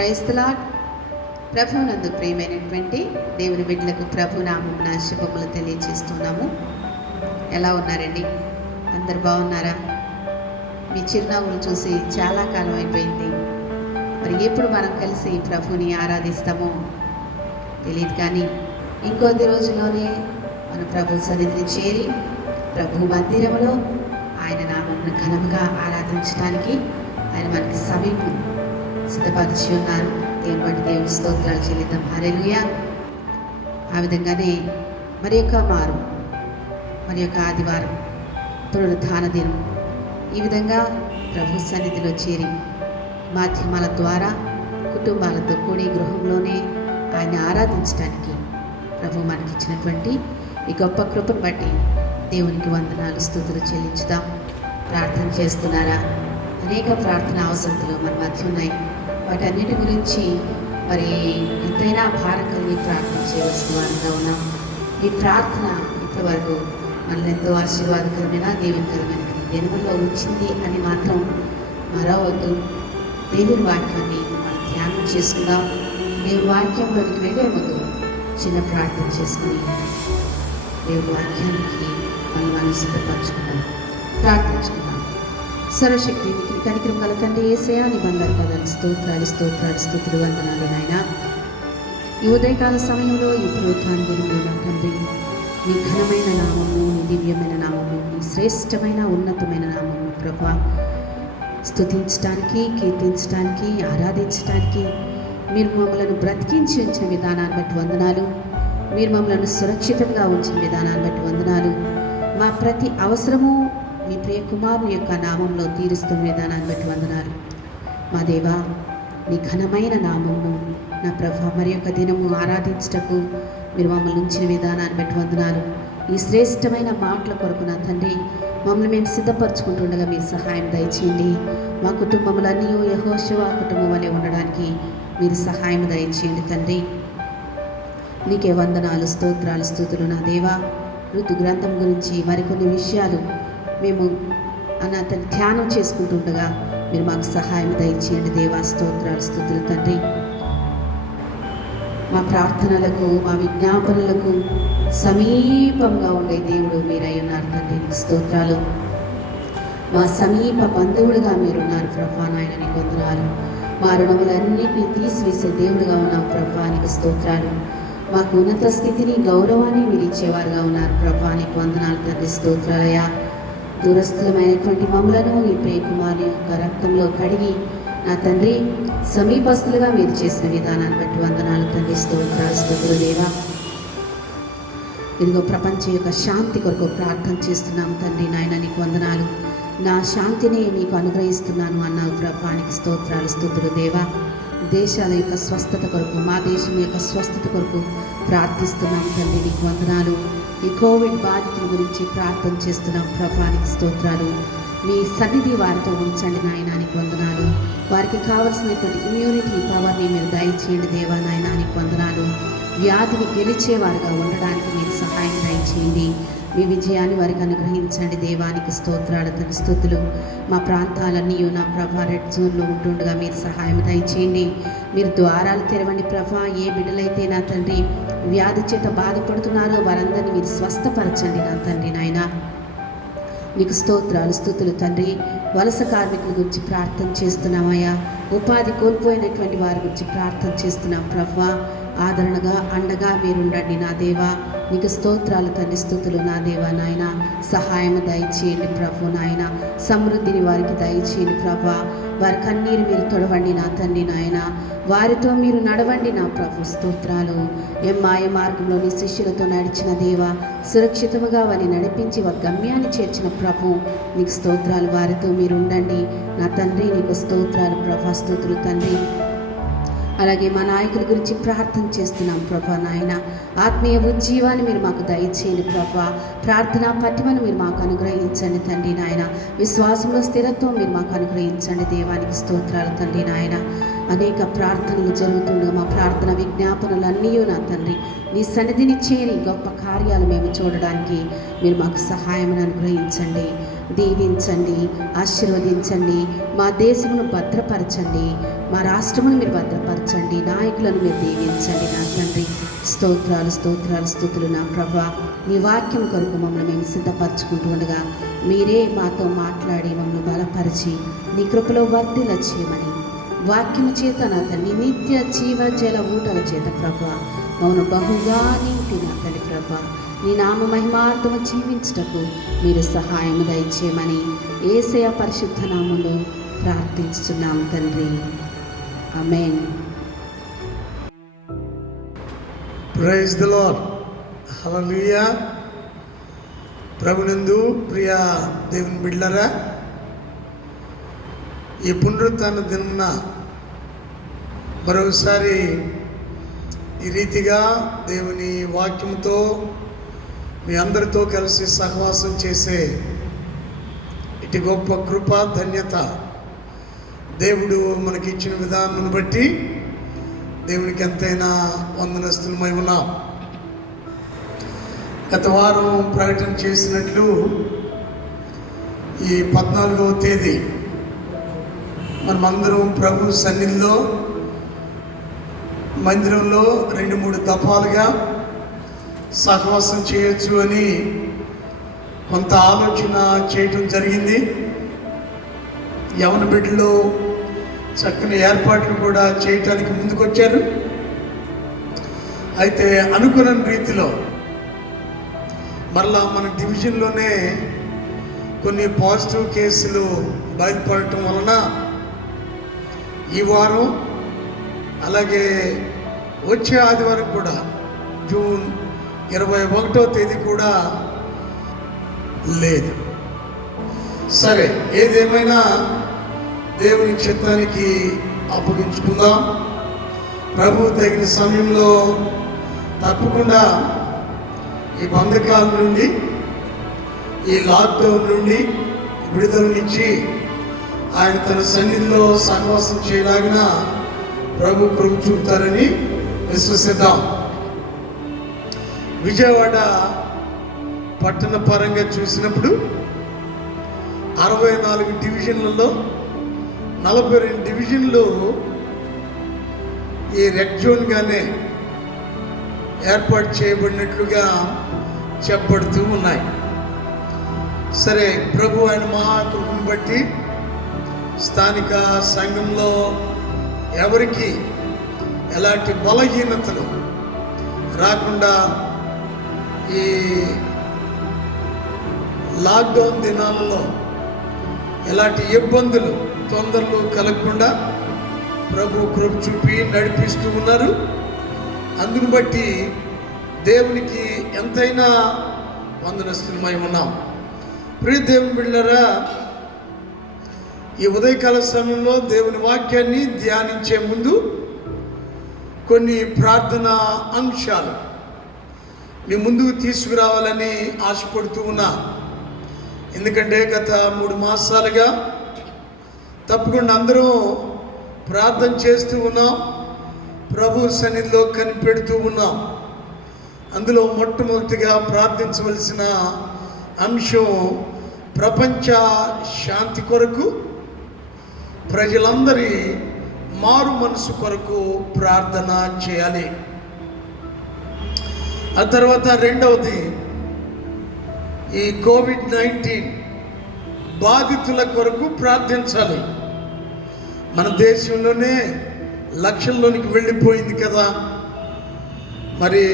Praise the lord. ప్రభువునందు ప్రియమైనటువంటి దేవుని బిడ్డలకు ప్రభునామమున శుభములు తెలియజేస్తున్నాము. ఎలా ఉన్నారండి? అందరు బాగున్నారా? మీ చిరునవ్వులు చూసి చాలా కాలం అయిపోయింది. మరి ఎప్పుడు మనం కలిసి ప్రభుని ఆరాధిస్తామో తెలియదు, కానీ ఇంకొద్ది రోజుల్లోనే మన ప్రభు సన్నిధిని చేరి ప్రభు మందిరంలో ఆయన నామమును ఘనముగా ఆరాధించడానికి ఆయన మనకి సమీపం సిద్ధపరిచి ఉన్నారు. దేవుని బట్టి దేవుని స్తోత్రాలు చెల్లిద్దాం. హల్లెలూయా. ఆ విధంగానే మరి యొక్క ఆదివారం పునరుత్థాన దినం ఈ విధంగా ప్రభు సన్నిధిలో చేరి మాధ్యమాల ద్వారా కుటుంబాలతో కూడి గృహంలోనే ఆయన ఆరాధించడానికి ప్రభు మనకిచ్చినటువంటి ఈ గొప్ప కృపను బట్టి దేవునికి వందనాలు స్తుతులు చెల్లించుదాం. ప్రార్థన చేస్తున్నారా? అనేక ప్రార్థన అవసరతలు మన మధ్య ఉన్నాయి. వాటన్నిటి గురించి మరి ఎంతైనా భారం కలిగి ప్రార్థన చేయవలసిన వారంగా ఉన్నాం. ఈ ప్రార్థన ఇప్పటి వరకు మనల్ని ఎంతో ఆశీర్వాదకరమైన దీవెనకరమైన దినముల్లో ఉంచింది అని మాత్రం మరవద్దు. దేవుని వాక్యాన్ని మనం ధ్యానం చేసుకుందాం. దేవుని వాక్యంలోనికి వెళ్ళే ముందు చిన్న ప్రార్థన చేసుకుని దేవుని వాక్యానికి మనం సిద్ధపరచుకున్నాం. ప్రార్థించుకున్నాం. సర్వశక్తి మీకు కనికరం గల తండ్రి యేసయ్యా, నీ బంగారు పదాలు స్తోత్రాలు స్తుతులు వందనాలు నాయన. ఈ ఉదయకాల సమయంలో ఈ పునరుత్థాన దినంలో తండ్రి నీ ఘనమైన నామము, నీ దివ్యమైన నామము, నీ శ్రేష్టమైన ఉన్నతమైన నామము ప్రభువా స్తుతించడానికి, కీర్తించడానికి, ఆరాధించడానికి మీరు మమ్మలను బ్రతికించి ఉంచిన విధానాన్ని బట్టి వందనాలు. మీరు మమ్మలను సురక్షితంగా ఉంచిన విధానాన్ని బట్టి వందనాలు. మా ప్రతి అవసరము మీ ప్రియ కుమారుని యొక్క నామంలో తీరుస్తున్న విధానాన్ని బట్టి వందనాలు. మా దేవా, నీ ఘనమైన నామము నా ప్రభు మరి యొక్క దినము ఆరాధించటకు మీరు మమ్మల్ని ఉంచిన విధానాన్ని బట్టి వందనాలు. ఈ శ్రేష్టమైన మాటల కొరకు నా తండ్రి మమ్మల్ని మేము సిద్ధపరచుకుంటుండగా మీరు సహాయం దయచేయండి. మా కుటుంబములన్నీ యెహోషువ కుటుంబం వలె ఉండడానికి మీరు సహాయం దయచేయండి తండ్రి. నీకే వందనాలు, స్తోత్రాలు, స్తుతులు నా దేవా. ఋతు గ్రంథం గురించి మరికొన్ని విషయాలు మేము అతను ధ్యానం చేసుకుంటుండగా మీరు మాకు సహాయం దయచేయండి దేవా. స్తోత్రాలు, స్తుతులు తండ్రి. మా ప్రార్థనలకు, మా విజ్ఞాపనలకు సమీపంగా ఉండే దేవుడు మీరై ఉన్నారు తండ్రి. స్తోత్రాలు. మా సమీప బంధువుడుగా మీరున్నారు ప్రభా నాయన, నీకు వందనాలు. మా రుణములన్నింటినీ తీసివేసే దేవుడుగా ఉన్నావు ప్రభా, నీకు స్తోత్రాలు. మాకు ఉన్నత స్థితిని, గౌరవాన్ని మీరు ఇచ్చేవారుగా ఉన్నారు ప్రభా, నీకు వందనాలు తండ్రి. స్తోత్రాలయ. దూరస్థులమైనటువంటి మమ్మలను నీ ప్రియ కుమారుని యొక్క రక్తంలో కడిగి నా తండ్రి సమీపస్తులుగా మీరు చేసిన విధానాన్ని బట్టి వందనాలు తండ్రి. స్తోత్రాలు, స్తుతులు దేవా. ఇదిగో ప్రపంచం యొక్క శాంతి కొరకు ప్రార్థన చేస్తున్నాం తండ్రి నాయన, నీకు వందనాలు. నా శాంతిని నీకు అనుగ్రహిస్తున్నాను అన్నావు ప్రభా, నీకు స్తోత్రాలు, స్తుతులు దేవా. దేశాల యొక్క స్వస్థత కొరకు, మా దేశం యొక్క స్వస్థత కొరకు ప్రార్థిస్తున్నాం తండ్రి, నీకు వందనాలు. ఈ కోవిడ్ బాధితుల గురించి ప్రార్థన చేస్తున్నాం ప్రభా, నీకు స్తోత్రాలు. మీ సన్నిధి వారితో ఉంచండి నాయనా, నీకు వందనాలు. వారికి కావలసినటువంటి ఇమ్యూనిటీ పవర్ని మీరు దయచేయండి దేవా నాయనా, నీకు వందనాలు. వ్యాధిని గెలిచేవారుగా ఉండడానికి మీరు సహాయం దయచేయండి. మీ విజయాన్ని వారికి అనుగ్రహించండి దేవానికి స్తోత్రాలు తండ్రి. స్తుతులు. మా ప్రాంతాలన్నీ నా ప్రభా రెడ్ జోన్లో ఉంటుండగా మీరు సహాయం దయచేయండి. మీరు ద్వారాలు తెరవండి ప్రభా. ఏ బిడ్డలైతే నా తండ్రి వ్యాధి చేత బాధపడుతున్నారో వారందరినీ మీరు స్వస్థపరచండి నా తండ్రి నాయన, నీకు స్తోత్రాలు, స్తుతులు తండ్రి. వలస కార్మికుల గురించి ప్రార్థన చేస్తున్నామయ్యా. ఉపాధి కోల్పోయినటువంటి వారి గురించి ప్రార్థన చేస్తున్నాం ప్రభా. ఆదరణగా, అండగా మీరుండండి నా దేవా, నీకు స్తోత్రాలు తండ్రి. స్తుతులు నా దేవా నాయన. సహాయం దయచేయండి ప్రభు నాయన. సమృద్ధిని వారికి దయచేయండి ప్రభా. వారి కన్నీరు మీరు తొడవండి నా తండ్రి నాయన. వారితో మీరు నడవండి నా ప్రభు. స్తోత్రాలు. మాయ మార్గంలో నీ శిష్యులతో నడిచిన దేవా, సురక్షితముగా వారిని నడిపించి వారి గమ్యాన్ని చేర్చిన ప్రభు, నీకు స్తోత్రాలు. వారితో మీరు ఉండండి నా తండ్రి, నీకు స్తోత్రాలు ప్రభా. స్తుతులు తండ్రి. అలాగే మా నాయకుల గురించి ప్రార్థన చేస్తున్నాం ప్రభా నాయన. ఆత్మీయ ఉజ్జీవాన్ని మీరు మాకు దయచేయండి ప్రభా. ప్రార్థన పటిమను మీరు మాకు అనుగ్రహించండి తండ్రి నాయన. విశ్వాసంలో స్థిరత్వం మీరు మాకు అనుగ్రహించండి దేవానికి స్తోత్రాలు తండ్రి నాయన. అనేక ప్రార్థనలు జరుగుతుండగా మా ప్రార్థన విజ్ఞాపనలన్నీ నా తండ్రి నీ సన్నిధిని చేరి గొప్ప కార్యాలు మేము చూడడానికి మీరు మాకు సహాయం అనుగ్రహించండి. దీవించండి, ఆశీర్వదించండి. మా దేశమును భద్రపరచండి. మా రాష్ట్రమును మీరు భద్రపరచండి, నాయకులను మీరు దీవించండి నా తండ్రి. స్తోత్రాలు స్తోత్రాలు స్తుతులు నా ప్రభా. నీ వాక్యం కొరకు మమ్మల్ని మేము సిద్ధపరచుకుంటూ ఉండగా మీరే మాతో మాట్లాడి మమ్మల్ని బలపరిచి నీ కృపలో వర్ధిల్ల చేయమని, వాక్యము చేత నా తండ్రి నిత్య జీవ జల ఊటల చేత ప్రభా మమ్మల్ని బహుగా నింపి నా తల్లి ప్రభా నీ నామ మహిమార్థము జీవించుటకు మీరు సహాయము దయచేయమని యేసయ్య పరిశుద్ధ నామములో ప్రార్థిస్తున్నాం తండ్రి. Amen. Praise the Lord. Hallelujah. ప్రభునందు ప్రియ దేవుని బిడ్డలారా, ఈ పునరుత్థాన దినమున మరొకసారి ఈ రీతిగా దేవుని వాక్యంతో మీ అందరితో కలిసి సహవాసం చేసే ఇటు గొప్ప కృప ధన్యత దేవుడు మనకిచ్చిన విధానం బట్టి దేవునికి ఎంతైనా వందనస్తులమై ఉన్నాం. గత వారం ప్రకటన చేసినట్లు ఈ 14వ తేదీ మనమందరం ప్రభు సన్నిధిలో మందిరంలో 2-3 దఫాలుగా సహవాసం చేయొచ్చు అని కొంత ఆలోచన చేయటం జరిగింది. యవన బిడ్డలు చక్కని ఏర్పాట్లు కూడా చేయటానికి ముందుకొచ్చారు. అయితే అనుకున్న రీతిలో మరలా మన డివిజన్లోనే కొన్ని పాజిటివ్ కేసులు బయలుపడటం వలన ఈ వారం అలాగే వచ్చే ఆదివారం కూడా జూన్ 21వ తేదీ కూడా లేదు. సరే, ఏదేమైనా దేవుని చిత్తానికి అప్పగించుకుందాం. ప్రభు తగిన సమయంలో తప్పకుండా ఈ బంధకాల నుండి, ఈ లాక్డౌన్ నుండి విడుదలనిచ్చి ఆయన తన సన్నిధిలో సహవాసం చేయలాగిన ప్రభు కృప చూపుతారని విశ్వసిద్దాం. విజయవాడ పట్టణ పరంగా చూసినప్పుడు 64 డివిజన్లలో 42 డివిజన్లు ఈ రెడ్ జోన్గానే ఏర్పాటు చేయబడినట్లుగా చెప్పబడుతూ ఉన్నాయి. సరే, ప్రభు ఆయన మహాకృపను బట్టి స్థానిక సంఘంలో ఎవరికి ఎలాంటి బలహీనతలు రాకుండా ఈ లాక్డౌన్ దినాలలో ఎలాంటి ఇబ్బందులు తొందరలు కలగకుండా ప్రభు కృప చూపి నడిపిస్తూ ఉన్నారు. అందును బట్టి దేవునికి ఎంతైనా వందనస్తులమై ఉన్నాం. ప్రియ దేవుని బిడ్డలారా, ఈ ఉదయకాల సమయంలో దేవుని వాక్యాన్ని ధ్యానించే ముందు కొన్ని ప్రార్థనా అంశాలు మీ ముందుకు తీసుకురావాలని ఆశపడుతూ ఉన్నా. ఎందుకంటే గత 3 మాసాలుగా తప్పకుండా అందరం ప్రార్థన చేస్తూ ఉన్నాం, ప్రభు సన్నిధిలో కనిపెడుతూ ఉన్నాం. అందులో మొట్టమొదటిగా ప్రార్థించవలసిన అంశం ప్రపంచ శాంతి కొరకు, ప్రజలందరి మారు మనసు కొరకు ప్రార్థన చేయాలి. ఆ తర్వాత రెండవది ఈ కోవిడ్-19 బాధితుల కొరకు ప్రార్థించాలి. మన దేశంలోనే లక్షల్లోనికి వెళ్ళిపోయింది కదా, మరి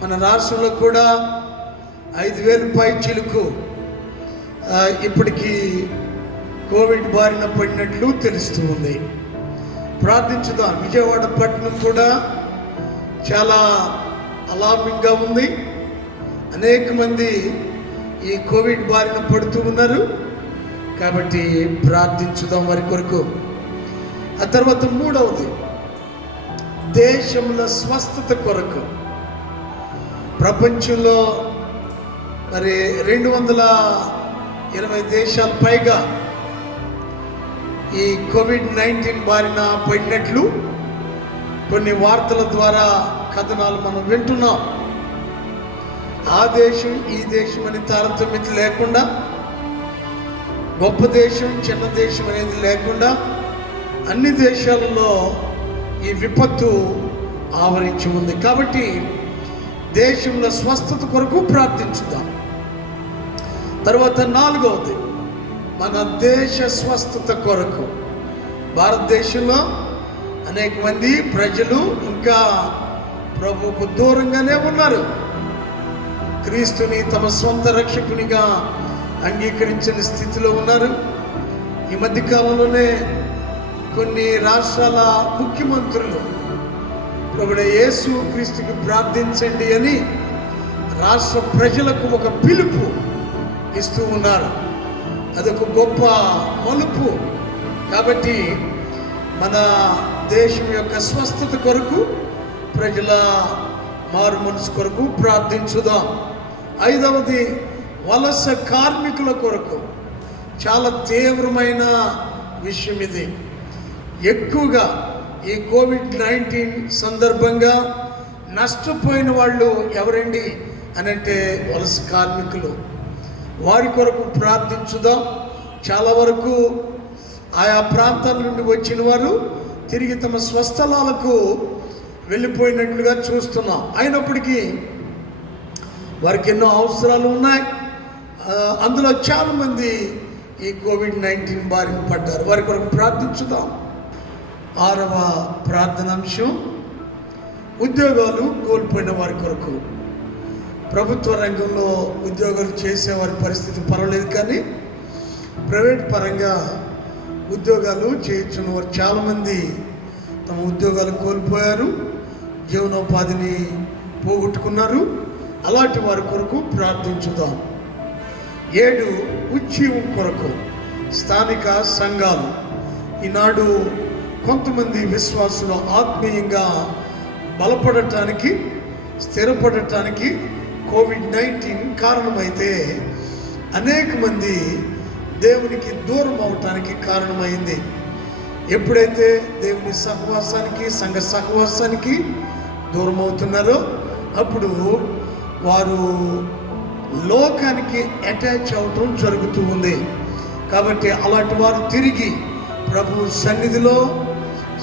మన రాష్ట్రంలో కూడా 5,000 పైచిలుకు ఇప్పటికీ కోవిడ్ బారిన పడినట్లు తెలుస్తూ ఉంది. ప్రార్థించుదాం. విజయవాడ పట్టణం కూడా చాలా అలామింగ్గా ఉంది. అనేక మంది ఈ కోవిడ్ బారిన పడుతూ ఉన్నారు. కాబట్టి ప్రార్థించుదాం వారి కొరకు. ఆ తర్వాత మూడవది దేశంలో స్వస్థత కొరకు. ప్రపంచంలో మరి 220 దేశాల పైగా ఈ కోవిడ్-19 బారిన పడినట్లు కొన్ని వార్తల ద్వారా కథనాలు మనం వింటున్నాం. ఆ దేశం ఈ దేశం అని తారతమ్యం లేకుండా, గొప్ప దేశం చిన్న దేశం అనేది లేకుండా అన్ని దేశాలలో ఈ విపత్తు ఆవరించి ఉంది. కాబట్టి దేశంలో స్వస్థత కొరకు ప్రార్థించుదాం. తర్వాత 4వది మన దేశ స్వస్థత కొరకు. భారతదేశంలో అనేక మంది ప్రజలు ఇంకా ప్రభువుకు దూరంగానే ఉన్నారు. క్రీస్తుని తమ సొంత రక్షకునిగా అంగీకరించిన స్థితిలో ఉన్నారు. ఈ మధ్య కాలంలోనే కొన్ని రాష్ట్రాల ముఖ్యమంత్రులు ప్రభువైన యేసు క్రీస్తుకి ప్రార్థించండి అని రాష్ట్ర ప్రజలకు ఒక పిలుపు ఇస్తూ ఉన్నారు. అదొక గొప్ప మలుపు. కాబట్టి మన దేశం యొక్క స్వస్థత కొరకు, ప్రజల మారు మనసు కొరకు ప్రార్థించుదాం. 5వది వలస కార్మికుల కొరకు. చాలా తీవ్రమైన విషయం ఇది. ఎక్కువగా ఈ కోవిడ్-19 సందర్భంగా నష్టపోయిన వాళ్ళు ఎవరండి అని అంటే వలస కార్మికులు. వారి కొరకు ప్రార్థించుదాం. చాలా వరకు ఆయా ప్రాంతాల నుండి వచ్చిన వారు తిరిగి తమ స్వస్థలాలకు వెళ్ళిపోయినట్లుగా చూస్తున్నాం. అయినప్పటికీ వారికి ఎన్నో అవసరాలు ఉన్నాయి. అందులో చాలామంది ఈ కోవిడ్-19 బారిన పడ్డారు. వారి కొరకు ప్రార్థించుదాం. 6వ ప్రార్థనాంశం ఉద్యోగాలు కోల్పోయిన వారి కొరకు. ప్రభుత్వ రంగంలో ఉద్యోగాలు చేసే వారి పరిస్థితి పర్వాలేదు, కానీ ప్రైవేట్ పరంగా ఉద్యోగాలు చేయించిన వారు చాలామంది తమ ఉద్యోగాలు కోల్పోయారు, జీవనోపాధిని పోగొట్టుకున్నారు. అలాంటి వారి కొరకు ప్రార్థించుదాం. 7 ఉజ్జీవం కొరకు. స్థానిక సంఘాలు. ఈనాడు కొంతమంది విశ్వాసులు ఆత్మీయంగా బలపడటానికి, స్థిరపడటానికి కోవిడ్-19 కారణమైతే అనేక మంది దేవునికి దూరం అవటానికి కారణమైంది. ఎప్పుడైతే దేవుని సహవాసానికి, సంఘ సహవాసానికి దూరం అవుతున్నారో అప్పుడు వారు లోకానికి అటాచ్ అవటం జరుగుతూ ఉంది. కాబట్టి అలాంటి వారు తిరిగి ప్రభు సన్నిధిలో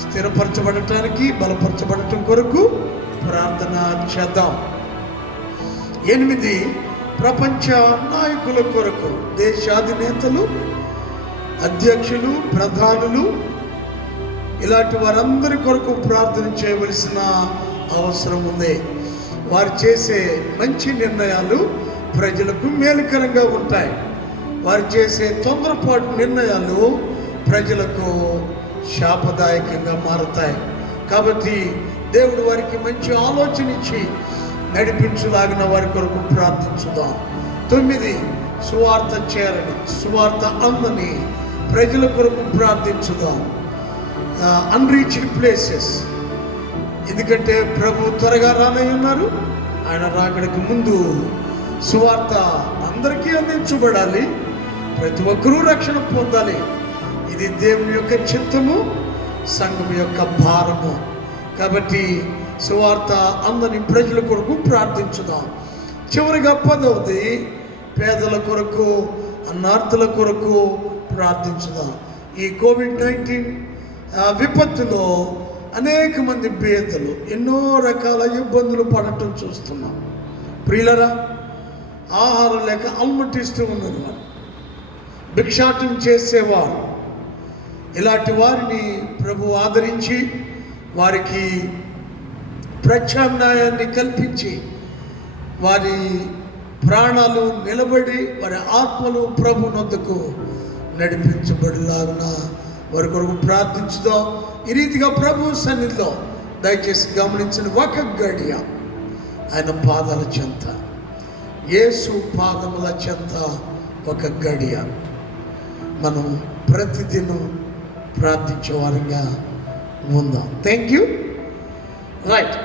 స్థిరపరచబడటానికి, బలపరచబడటం కొరకు ప్రార్థన చేద్దాం. 8 ప్రపంచ నాయకుల కొరకు. దేశాధినేతలు, అధ్యక్షులు, ప్రధానులు, ఇలాంటి వారందరి కొరకు ప్రార్థన చేయవలసిన అవసరం ఉంది. వారు చేసే మంచి నిర్ణయాలు ప్రజలకు మేలుకరంగా ఉంటాయి. వారు చేసే తొందరపాటు నిర్ణయాలు ప్రజలకు శాపదాయకంగా మారుతాయి. కాబట్టి దేవుడు వారికి మంచి ఆలోచన ఇచ్చి నడిపించులాగిన వారి కొరకు ప్రార్థించుదాం. 9 సువార్త చేరని, సువార్త అందని ప్రజల కొరకు ప్రార్థించుదాం. Unreached places. ఎందుకంటే ప్రభు త్వరగా రానై ఉన్నారు. ఆయన రాకడకు ముందు సువార్త అందరికీ అందించబడాలి. ప్రతి ఒక్కరూ రక్షణ పొందాలి. ఇది దేవుని యొక్క చిత్తము, సంఘం యొక్క భారము. కాబట్టి సువార్త అందని ప్రజల కొరకు ప్రార్థించుదాం. చివరిగా 10వది పేదల కొరకు, అన్నార్థుల కొరకు ప్రార్థించుదాం. ఈ కోవిడ్-19 విపత్తులో అనేక మంది పేదలు ఎన్నో రకాల ఇబ్బందులు పడటం చూస్తున్నాం. ప్రియులరా, ఆహారం లేక అల్మటిస్తూ ఉన్నారు. వారు భిక్షాటం చేసేవారు. ఇలాంటి వారిని ప్రభు ఆదరించి వారికి ప్రత్యామ్నాయాన్ని కల్పించి వారి ప్రాణాలు నిలబడి వారి ఆత్మలు ప్రభు నొద్దకు నడిపించబడిలాగున వారి కొరకు ప్రార్థించుదాం. ఈ రీతిగా ప్రభు సన్నిధిలో దయచేసి గమనించిన ఒక గడియ ఆయన పాదాల చెంత, యేసు పాదముల చెంత ఒక గడియ మనం ప్రతిదినం ప్రార్థించే వారంగా ఉందాం. Thank you. రైట్.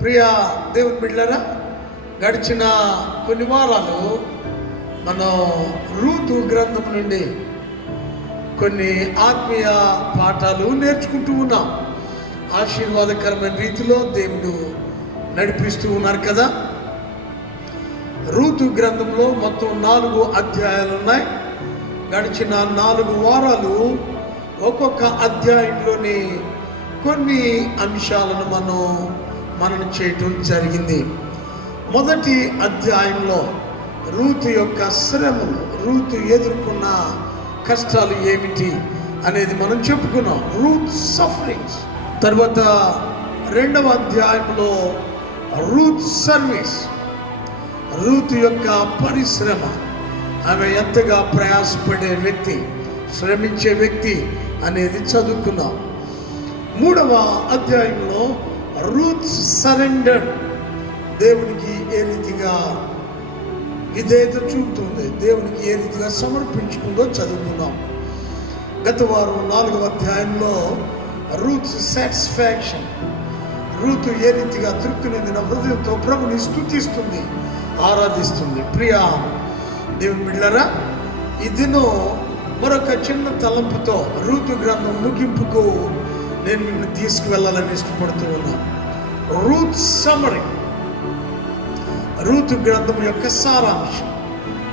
ప్రియ దేవుని బిడ్డలారా, గడిచిన కొన్ని వారాలు మనం రూతు గ్రంథం నుండి కొన్ని ఆత్మీయ పాఠాలు నేర్చుకుంటూ ఉన్నాం. ఆశీర్వాదకరమైన రీతిలో దేవుడు నడిపిస్తూ ఉన్నారు కదా. రూతు గ్రంథంలో మొత్తం 4 అధ్యాయాలు ఉన్నాయి. గడిచిన 4 వారాలు ఒక్కొక్క అధ్యాయంలోని కొన్ని అంశాలను మనం చేయటం జరిగింది. మొదటి అధ్యాయంలో రూతు యొక్క శ్రమలు, రూతు ఎదుర్కొన్న కష్టాలు ఏమిటి అనేది మనం చెప్పుకున్నాం, రూత్ సఫరింగ్స్. తర్వాత రెండవ అధ్యాయంలో రూత్ సర్వీస్, రూతు యొక్క పరిశ్రమ, ఆమె ఎంతగా ప్రయాసపడే వ్యక్తి, శ్రమించే వ్యక్తి అనేది చదువుకున్నాం. మూడవ అధ్యాయంలో రూత్ సరెండర్, దేవునికి ఏ రీతిగా విధేయత చూపుతుంది, దేవునికి ఏ రీతిగా సమర్పించుకుందో చదువుకున్నాం. గత వారం 4వ అధ్యాయంలో రూత్ సాటిస్ఫాక్షన్, రూతు ఏ రీతిగా తృప్తి చెందిన హృదయంతో ప్రభుని స్తుతిస్తుంది, ఆరాధిస్తుంది. ప్రియా దేవుని బిడ్డలారా, ఈ దినం మరొక చిన్న తలంపుతో రూతు గ్రంథం ముగింపుకు నేను నిన్ను తీసుకువెళ్ళాలని ఇష్టపడుతూ ఉన్నాను. రూత్ సమ్మరీ, రూతు గ్రంథం యొక్క సారాంశం.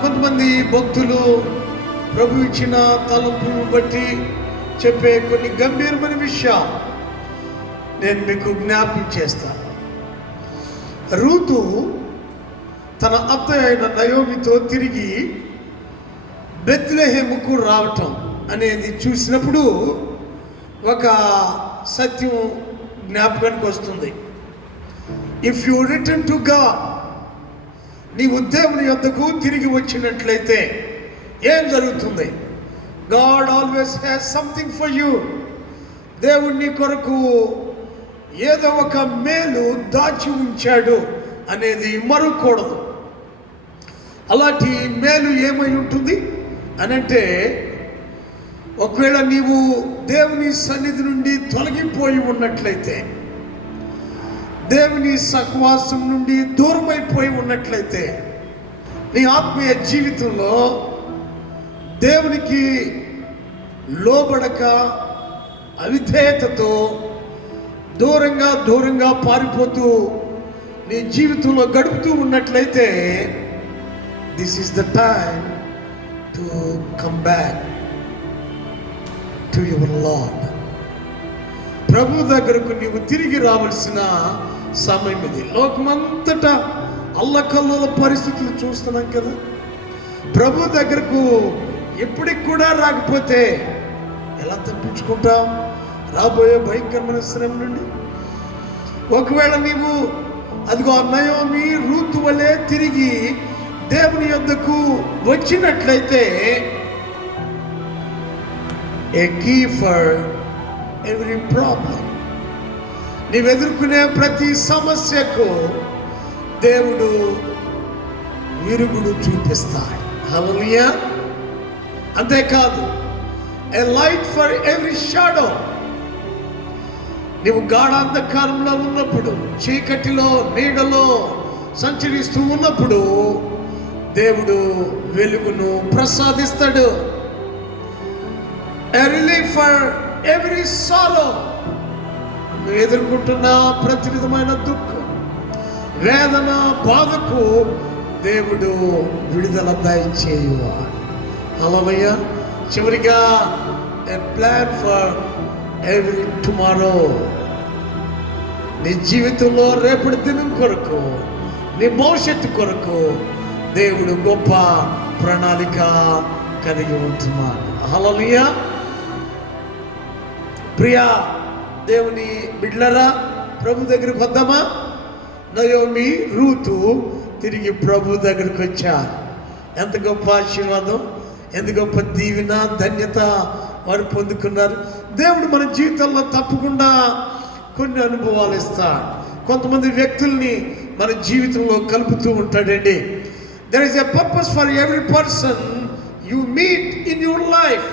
కొంతమంది భక్తులు ప్రభు ఇచ్చిన తలంపును బట్టి చెప్పే కొన్ని గంభీరమైన విషయాలు నేను మీకు జ్ఞాపకం చేస్తాను. రూతు తన అత్త అయిన నయోమితో తిరిగి బెత్లెహేముకు రావటం అనేది చూసినప్పుడు ఒక సత్యం జ్ఞాపకానికి వస్తుంది. If you return to God, నీవు దేవుని యొద్దకు తిరిగి వచ్చినట్లయితే ఏం జరుగుతుంది? God always has something for you. దేవుడు నీ కొరకు ఏదో ఒక మేలు దాచి ఉంచాడు అనేది మరుకూడదు. అలాంటి మేలు ఏమై ఉంటుంది అనంటే, ఒకవేళ నీవు దేవుని సన్నిధి నుండి తొలగిపోయి ఉన్నట్లయితే, దేవుని సహవాసం నుండి దూరమైపోయి ఉన్నట్లయితే, నీ ఆత్మీయ జీవితంలో దేవునికి లోబడక అవిధేయతతో దూరంగా పారిపోతూ నీ జీవితంలో గడుపుతూ ఉన్నట్లయితే, this is the time to come back to your Lord. ప్రభు దగ్గరకు నీవు తిరిగి రావాల్సిన సమయం ఇది. లోకమంతటా అల్లకల్లోల పరిస్థితులు చూస్తున్నాం కదా. ప్రభు దగ్గరకు ఎప్పటికి కూడా రాకపోతే ఎలా తప్పించుకుంటాం రాబోయే భయంకరమైన శ్రమ నుండి? ఒకవేళ నీవు అదిగో నయోమి రూతు వలె తిరిగి దేవుని యొద్దకు వచ్చినట్లయితే, ఏ కీ ఫర్ ఎవ్రీ ప్రాబ్లం, నీవు ఎదుర్కొనే ప్రతి సమస్యకు దేవుడు విరుగుడు చూపిస్తాడు. హల్లెలూయా. అంతేకాదు, ఏ లైట్ ఫర్ ఎవ్రీ షాడో, నీవు గాఢాంధకారంలో ఉన్నప్పుడు, చీకటిలో నీడలో సంచరిస్తూ ఉన్నప్పుడు దేవుడు వెలుగును ప్రసాదిస్తాడు. ఏ రిలీఫ్ ఫర్ ఎవ్రీ సారో, నువ్వు ఎదుర్కొంటున్న ప్రతి విధమైన దుఃఖం, వేదన, బాధకు దేవుడు విడుదల దయచేయువాడు. హల్లెలూయా. చివరిగా, ఏ ప్లాన్ ఫర్ ఎవ్రీ టుమారో, నీ జీవితంలో రేపటి దినం కొరకు, నీ భవిష్యత్తు కొరకు దేవుడు గొప్ప ప్రణాళిక కలిగి ఉంటున్నాడు. హల్లెలూయా. ప్రియా దేవుని బిడ్డలారా, ప్రభు దగ్గరికి వద్దామా? నయోమి రూతు తిరిగి ప్రభు దగ్గరికి వచ్చారు. ఎంత గొప్ప ఆశీర్వాదం, ఎంత గొప్ప దీవెన, ధన్యత వారు పొందుకున్నారు. దేవుడు మన జీవితంలో తప్పకుండా కొన్ని అనుభవాలు ఇస్తాడు. కొంతమంది వ్యక్తుల్ని మన జీవితంలో కలుపుతూ ఉంటాడండి. There is a purpose for every person you meet in your life.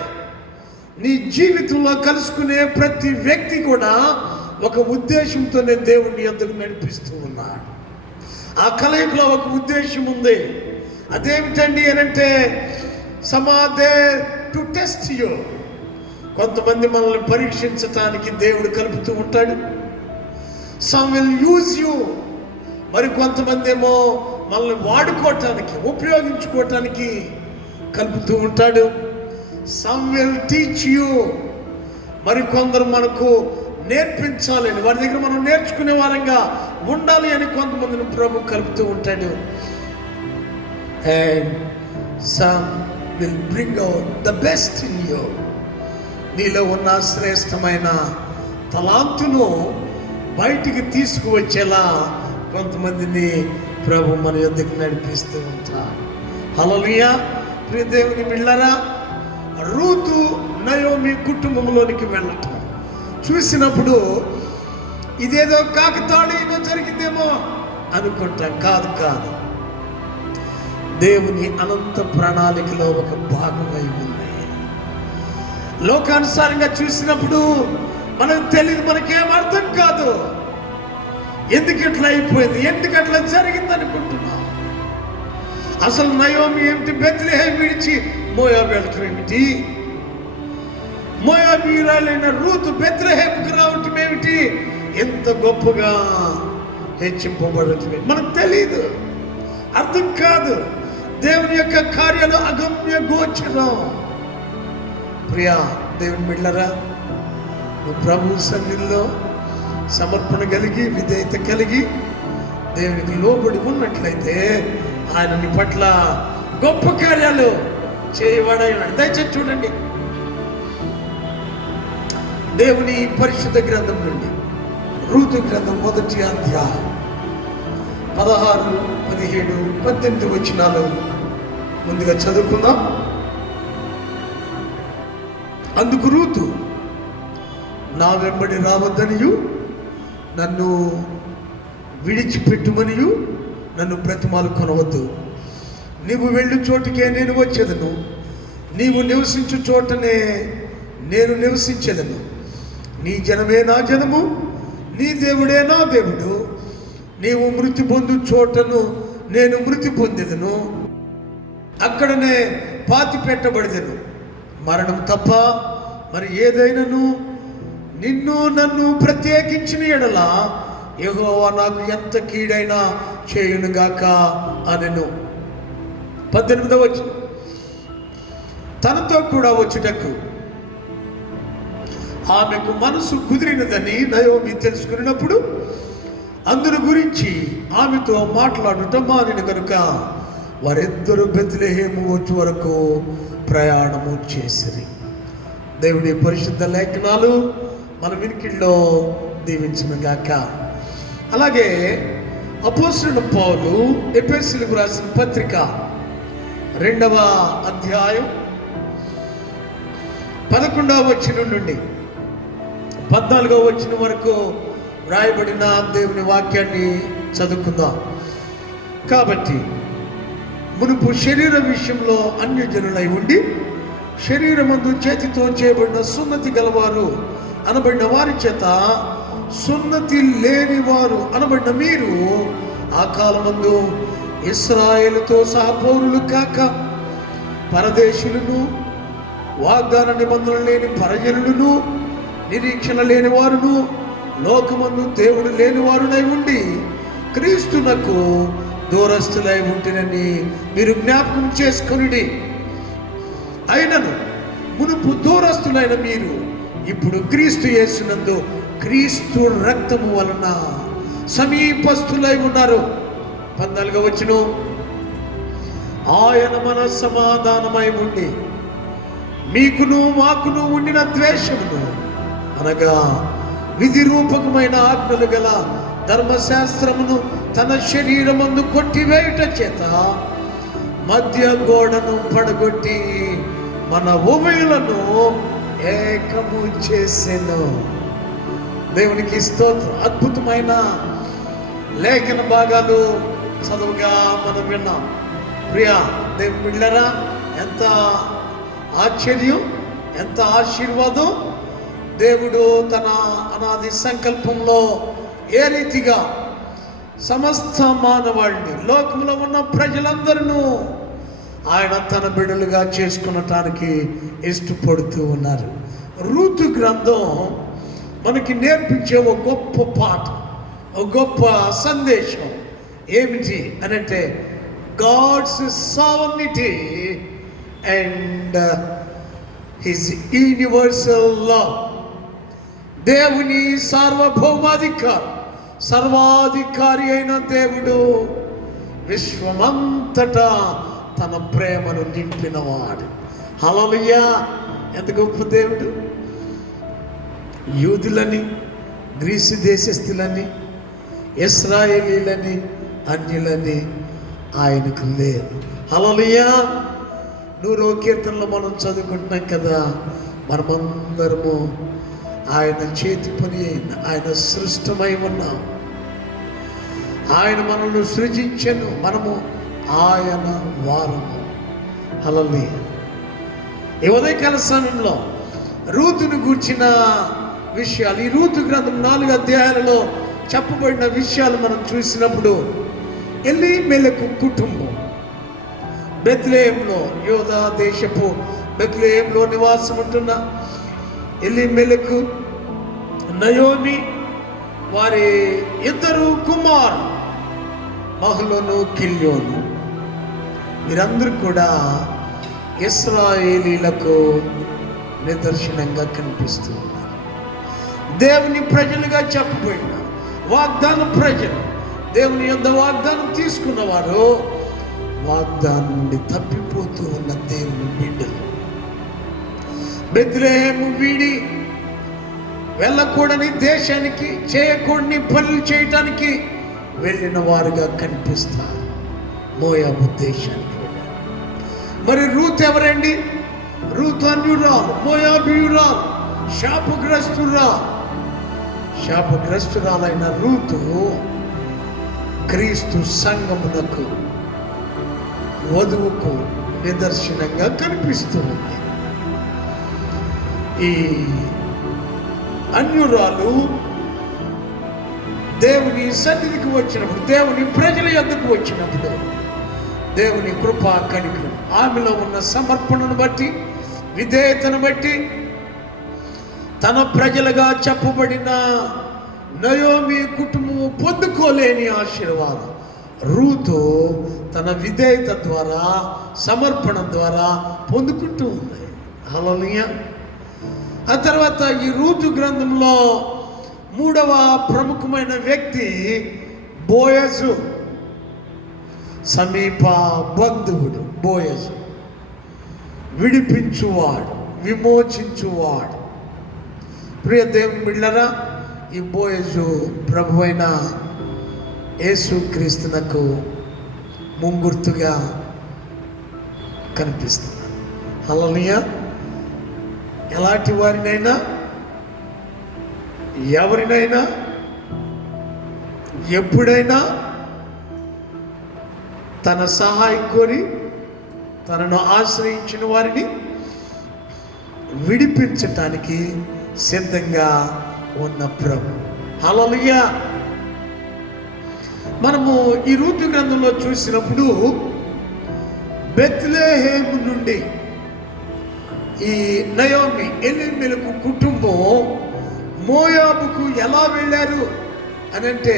నీ జీవితంలో కలుసుకునే ప్రతి వ్యక్తి కూడా ఒక ఉద్దేశంతోనే దేవుడిని ఎందుకు నడిపిస్తూ ఉన్నాడు. ఆ కలయికలో ఒక ఉద్దేశం ఉంది. అదేమిటండి అనంటే, సమాధే టు టెస్ట్ యూ. కొంతమంది మనల్ని పరీక్షించటానికి దేవుడు కలుపుతూ ఉంటాడు. Some will use you. మరి కొంతమంది ఏమో మనల్ని వాడుకోవటానికి, ఉపయోగించుకోవటానికి కలుపుతూ ఉంటాడు. Some will teach you. మరి కొందరు మనకు నేర్పించాలని, వారి దగ్గర మనం నేర్చుకునే వారంగా ఉండాలి అని కొంతమందిని ప్రభు కలుపుతూ ఉంటాడు. And some will bring out the best in you. నీలో ఉన్న శ్రేష్టమైన తలాంతును బయటికి తీసుకువచ్చేలా కొంతమందిని ప్రభు మన యొద్దకు నడిపిస్తూ ఉంటారు. హల్లెలూయా. ప్రియ దేవుని బిడ్డలారా, రూతు నయోమి కుటుంబంలోనికి వెళ్ళటం చూసినప్పుడు ఇదేదో కాకతాళీయంగా జరిగిందేమో అనుకుంటాం. కాదు, దేవుని అనంత ప్రణాళికలో ఒక భాగమై ఉంది. లోకానుసారంగా చూసినప్పుడు మనకు తెలియదు, మనకేం అర్థం కాదు. ఎందుకు ఇట్లా అయిపోయింది, ఎందుకు అట్లా జరిగింది అనుకుంటున్నాం. అసలు నయోమి ఏమిటి, బెత్లెహేము విడిచి మోయాబు వెళ్ళటం ఏమిటి, మోయాబీయురాలైన రూతు బెత్లెహేముకు రావటం ఏమిటి, ఎంత గొప్పగా హెచ్చింపబడటం మనకు తెలియదు, అర్థం కాదు. దేవుని యొక్క కార్యాలు అగమ్య గోచరం. ప్రియా దేవుని బిడ్డలారా, నువ్వు ప్రభు సన్నిధిలో సమర్పణ కలిగి విధేయత కలిగి దేవునికి లోబడి ఉన్నట్లయితే ఆయన నీ పట్ల గొప్ప కార్యాలు చేయబడి ఉన్నాడు. దయచేసి చూడండి దేవుని పరిశుద్ధ గ్రంథం నుండి రూతు గ్రంథం 1వ అధ్యాయం 16, 17, 18 వచనాలు ముందుగా చదువుకుందాం. అందుకు రూతు, నా వెంబడి రావద్దనియు నన్ను విడిచిపెట్టుమనియు నన్ను బ్రతిమాలు కొనవద్దు. నీవు వెళ్ళు చోటుకే నేను వచ్చేదను, నీవు నివసించు చోటనే నేను నివసించేదను. నీ జనమే నా జనము, నీ దేవుడే నా దేవుడు. నీవు మృతి పొందు చోటను నేను మృతి పొందేదను, అక్కడనే పాతి పెట్టబడేదను. మరణం తప్ప మరి ఏదైనాను నిన్ను నన్ను ప్రత్యేకించిన ఎడల యెహోవా నాకు ఎంత కీడైనా చేయునుగాక అనెను. 18వ వచనం, తనతో కూడా వచ్చుటకు ఆమెకు మనసు కుదిరినదని నయోమి తెలుసుకున్నప్పుడు అందును గురించి ఆమెతో మాట్లాడుట మానిన కనుక వారిద్దరూ బెత్లెహేము వచ్చే వరకు ప్రయాణము చేసిరి. దేవుడి పరిశుద్ధ లేఖనాలు మన వినికిడిలో దీవించునుగాక. అలాగే అపోస్తలుడైన పౌలు ఎఫెసీయులకు రాసిన పత్రిక 2వ అధ్యాయం 11వ వచనం నుండి 14వ వచనం వరకు వ్రాయబడిన దేవుని వాక్యాన్ని చదువుకుందాం. కాబట్టి మునుపు శరీర విషయంలో అన్యజనులై ఉండి శరీరమందు చేతితో చేయబడిన సున్నతి గలవారు అనబడిన వారి చేత సున్నతి లేని వారు అనబడిన మీరు ఆ కాలమందు ఇశ్రాయేలుతో సహపౌరులు కాక పరదేశులను, వాగ్దాన నిబంధన లేని పరజనులను, నిరీక్షణ లేని వారును, లోకమందు దేవుడు లేని వారునై ఉండి క్రీస్తునకు దూరస్తులై ఉంటేనని మీరు జ్ఞాపకం చేసుకొనుడి. అయినను మునుపు దూరస్తులైన మీరు ఇప్పుడు క్రీస్తు యేసునందు క్రీస్తు రక్తము వలన సమీపస్తులై ఉన్నారు. 14వ వచనం, ఆయన మన సమాధానమై ఉండి మీకును మాకును ఉండిన ద్వేషమును అనగా విధి రూపకమైన ఆజ్ఞలు గల ధర్మశాస్త్రమును తన శరీరమందు కొట్టివేయుట చేత మధ్య గోడను పడగొట్టి మన ఉభయులను ఏకము చేసెను. దేవునికి స్తోత్రం. అద్భుతమైన లేఖన భాగాలు చదువుగా మనం విన్నాం. ప్రియా దేవుని బిడ్డలారా, ఎంత ఆశ్చర్యం, ఎంత ఆశీర్వాదం. దేవుడు తన అనాది సంకల్పంలో ఏ రీతిగా సమస్త మానవాళిని, లోకంలో ఉన్న ప్రజలందరూ ఆయన తన బిడ్డలుగా చేసుకునటానికి ఇష్టపడుతూ ఉన్నారు. రూతు గ్రంథం మనకి నేర్పించే ఒక గొప్ప పాఠం, ఒక గొప్ప సందేశం ఏమిటి అనంటే God's sovereignty and his universal love. దేవుని సార్వభౌమాధికారి, సర్వాధికారి అయిన దేవుడు విశ్వమంతటా తన ప్రేమను నింపినవాడు. హల్లెలూయా! ఎంత గొప్ప దేవుడు! యూదులని, గ్రీసు దేశస్థులని, ఇశ్రాయేలీలని, అన్యులని ఆయనకు లేదు. హల్లెలూయా! 100వ కీర్తనలో మనం చదువుకుంటున్నాం కదా, మనమందరము ఆయన చేతి పని అయిన ఆయన సృష్టమై ఉన్నాం. ఆయన మనల్ని సృజించెను, మనము ఆయన వారము. హల్లెలూయా! ఈ ఉదయకాల సమయంలో రూతును గూర్చిన విషయాలు, ఈ రూతు గ్రంథం 4 అధ్యాయాలలో చెప్పబడిన విషయాలు మనం చూసినప్పుడు, ఎలీమెలెకు కుటుంబం బెత్లెహేములో, యూదా దేశపు బెత్లెహేములో నివాసం ఉంటున్న ఎలీమెలెకు, నయోమి, వారి 2 కుమారులు మహ్లోను, కిల్యోను, వీరందరూ కూడా ఇశ్రాయేలీలకు నిదర్శనంగా కనిపిస్తూ ఉన్నారు. దేవుని ప్రజలుగా చెప్పబడిన వాగ్దాన ప్రజలు, దేవుని యొద్ద వాగ్దానం తీసుకున్నవారు, వాగ్దానం నుండి తప్పిపోతూ ఉన్న దేవుని బిడ్డలు, బెత్లెహేము వీడి వెళ్ళకూడని దేశానికి, చేయకూడని పనులు చేయటానికి వెళ్ళిన వారుగా కనిపిస్తారు. మోయాబు దేశానికి వెళ్ళారు. మరి రూత్ ఎవరండి? రూత్ అన్యురాలు, మోయాబీయురాలు, శాపగ్రస్తురాలైన రూతు క్రీస్తు సంఘమునకు, వధువుకు నిదర్శనంగా కనిపిస్తూ ఉంది. ఈ అన్యురాలు దేవుని సన్నిధికి వచ్చినప్పుడు, దేవుని ప్రజల యొద్దకు వచ్చినప్పుడు, దేవుని కృపా కనికరం ఆమెలో ఉన్న సమర్పణను బట్టి, విధేయతను బట్టి, తన ప్రజలుగా చెప్పబడిన నయోమి కుటుంబము పొందుకోలేని ఆశీర్వాదం రూతు తన విధేయత ద్వారా, సమర్పణ ద్వారా పొందుకుంటూ ఉంది. హల్లెలూయా! ఆ తర్వాత ఈ రూతు గ్రంథంలో 3వ ప్రముఖమైన వ్యక్తి బోయజు, సమీప బంధువుడు. బోయజు విడిపించువాడు, విమోచించువాడు. ప్రియ దేవుని బిడ్డలారా, ఈ బోయజు ప్రభువైన యేసుక్రీస్తునకు ముంగుర్తుగా కనిపిస్తున్నాడు. హల్లెలూయా! ఎలాంటి వారినైనా, ఎవరినైనా, ఎప్పుడైనా తన సహాయం కోరి తనను ఆశ్రయించిన వారిని విడిపించటానికి సిద్ధంగా ఉన్న ప్రభు. హల్లెలూయా! మనము ఈ రూతు గ్రంథంలో చూసినప్పుడు బెత్లెహేము నుండి ఈ నయోమి, ఎలీమెలెకు కుటుంబం మోయాబుకు ఎలా వెళ్ళారు అనంటే,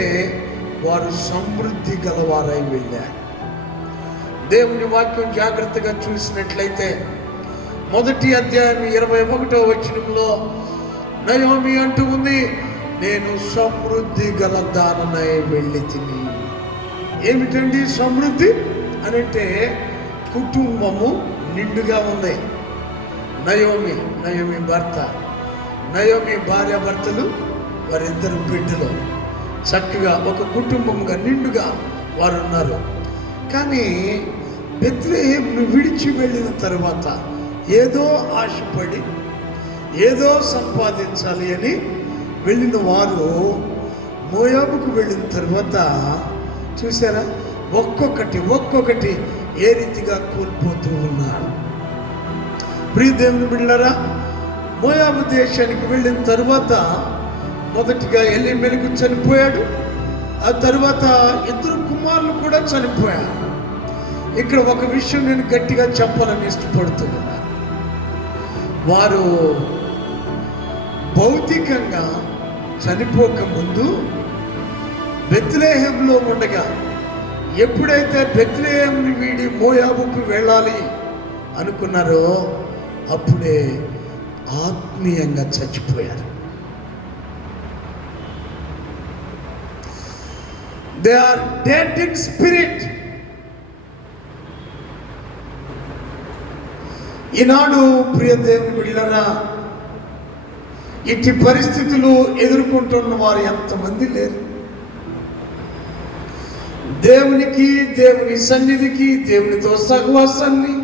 వారు సమృద్ధి గలవారై వెళ్ళారు. దేవుని వాక్యం జాగ్రత్తగా చూసినట్లయితే 1వ అధ్యాయం 21వ వచనంలో నయోమి అంటూ ఉంది, నేను సమృద్ధి గల దాననై వెళ్ళి తిని. ఏమిటండి సమృద్ధి అనంటే? కుటుంబము నిండుగా ఉంది. నయోమి భర్త, నయోమి భార్య భర్తలు, వారిద్దరు బిడ్డలు చక్కగా ఒక కుటుంబంగా నిండుగా వారు ఉన్నారు. కానీ బెత్లెహేమును విడిచి వెళ్ళిన తర్వాత ఏదో ఆశపడి, ఏదో సంపాదించాలి అని వెళ్ళిన వారు మోయాబుకు వెళ్ళిన తర్వాత చూసారా, ఒక్కొక్కటి ఏ రీతిగా కోల్పోతూ ఉన్నారు. ప్రియ దేవుని బిడ్డలారా, మోయాబు దేశానికి వెళ్ళిన తర్వాత మొదటిగా ఎలీమెలెకు చనిపోయాడు. ఆ తర్వాత 2 కుమారులు కూడా చనిపోయారు. ఇక్కడ ఒక విషయం నేను గట్టిగా చెప్పాలని ఇష్టపడుతున్నాను. వారు భౌతికంగా చనిపోకముందు బెత్లెహేములో ఉండగా, ఎప్పుడైతే బెత్లెహేముని వీడి మోయాబుకు వెళ్ళాలి అనుకున్నారో అప్పుడే ఆత్మీయంగా చచ్చిపోయారు. They are dead in spirit. ఈనాడు ప్రియ దేవుని బిడ్డలారా, ఇట్టి పరిస్థితులు ఎదుర్కొంటున్న వారు ఎంతమంది లేరు. దేవునికి, దేవుని సన్నిధికి, దేవునితో సహవాసాన్ని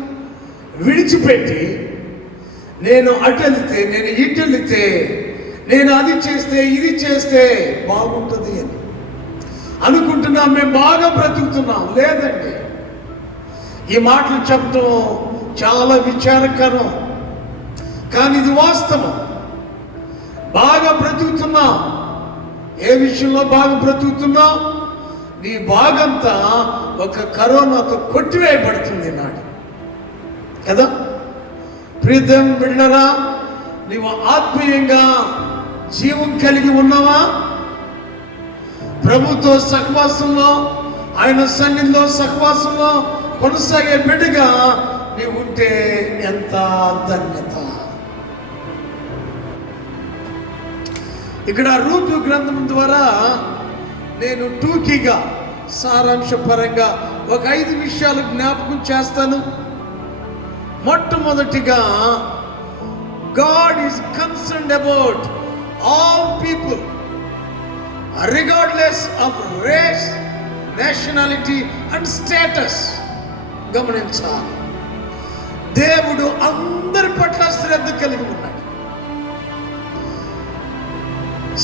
విడిచిపెట్టి నేను అటెళ్తే, నేను ఇటెళ్తే, నేను అది చేస్తే, ఇది చేస్తే బాగుంటుంది అని అనుకుంటున్నాం. మేము బాగా బ్రతుకుతున్నాం. లేదండి, ఈ మాటలు చెప్పడం చాలా విచారకరం, కానీ ఇది వాస్తవం. బాగా బ్రతుకుతున్నాం. ఏ విషయంలో బాగా బ్రతుకుతున్నాం? నీ బాగంతా ఒక కరోనాతో కొట్టివేయబడుతుంది నాడు కదా. ప్రియదేవం బిడ్డలారా, నీవు ఆత్మీయంగా జీవం కలిగి ఉన్నావా? ప్రభుతో సహవాసంలో, ఆయన సన్నిధిలో సహవాసంలో కొనసాగే బిడ్డగా నీవు ఉంటే ఎంత ధన్యత. ఇక్కడ రూతు గ్రంథం ద్వారా నేను టూకీగా సారాంశపరంగా ఒక 5 విషయాలు జ్ఞాపకం చేస్తాను. మొట్టమొదటిగా, God is concerned about all people regardless of race, nationality and status. గమనించాలి, దేవుడు అందరి పట్ల శ్రద్ధ కలిగి ఉన్నాడు.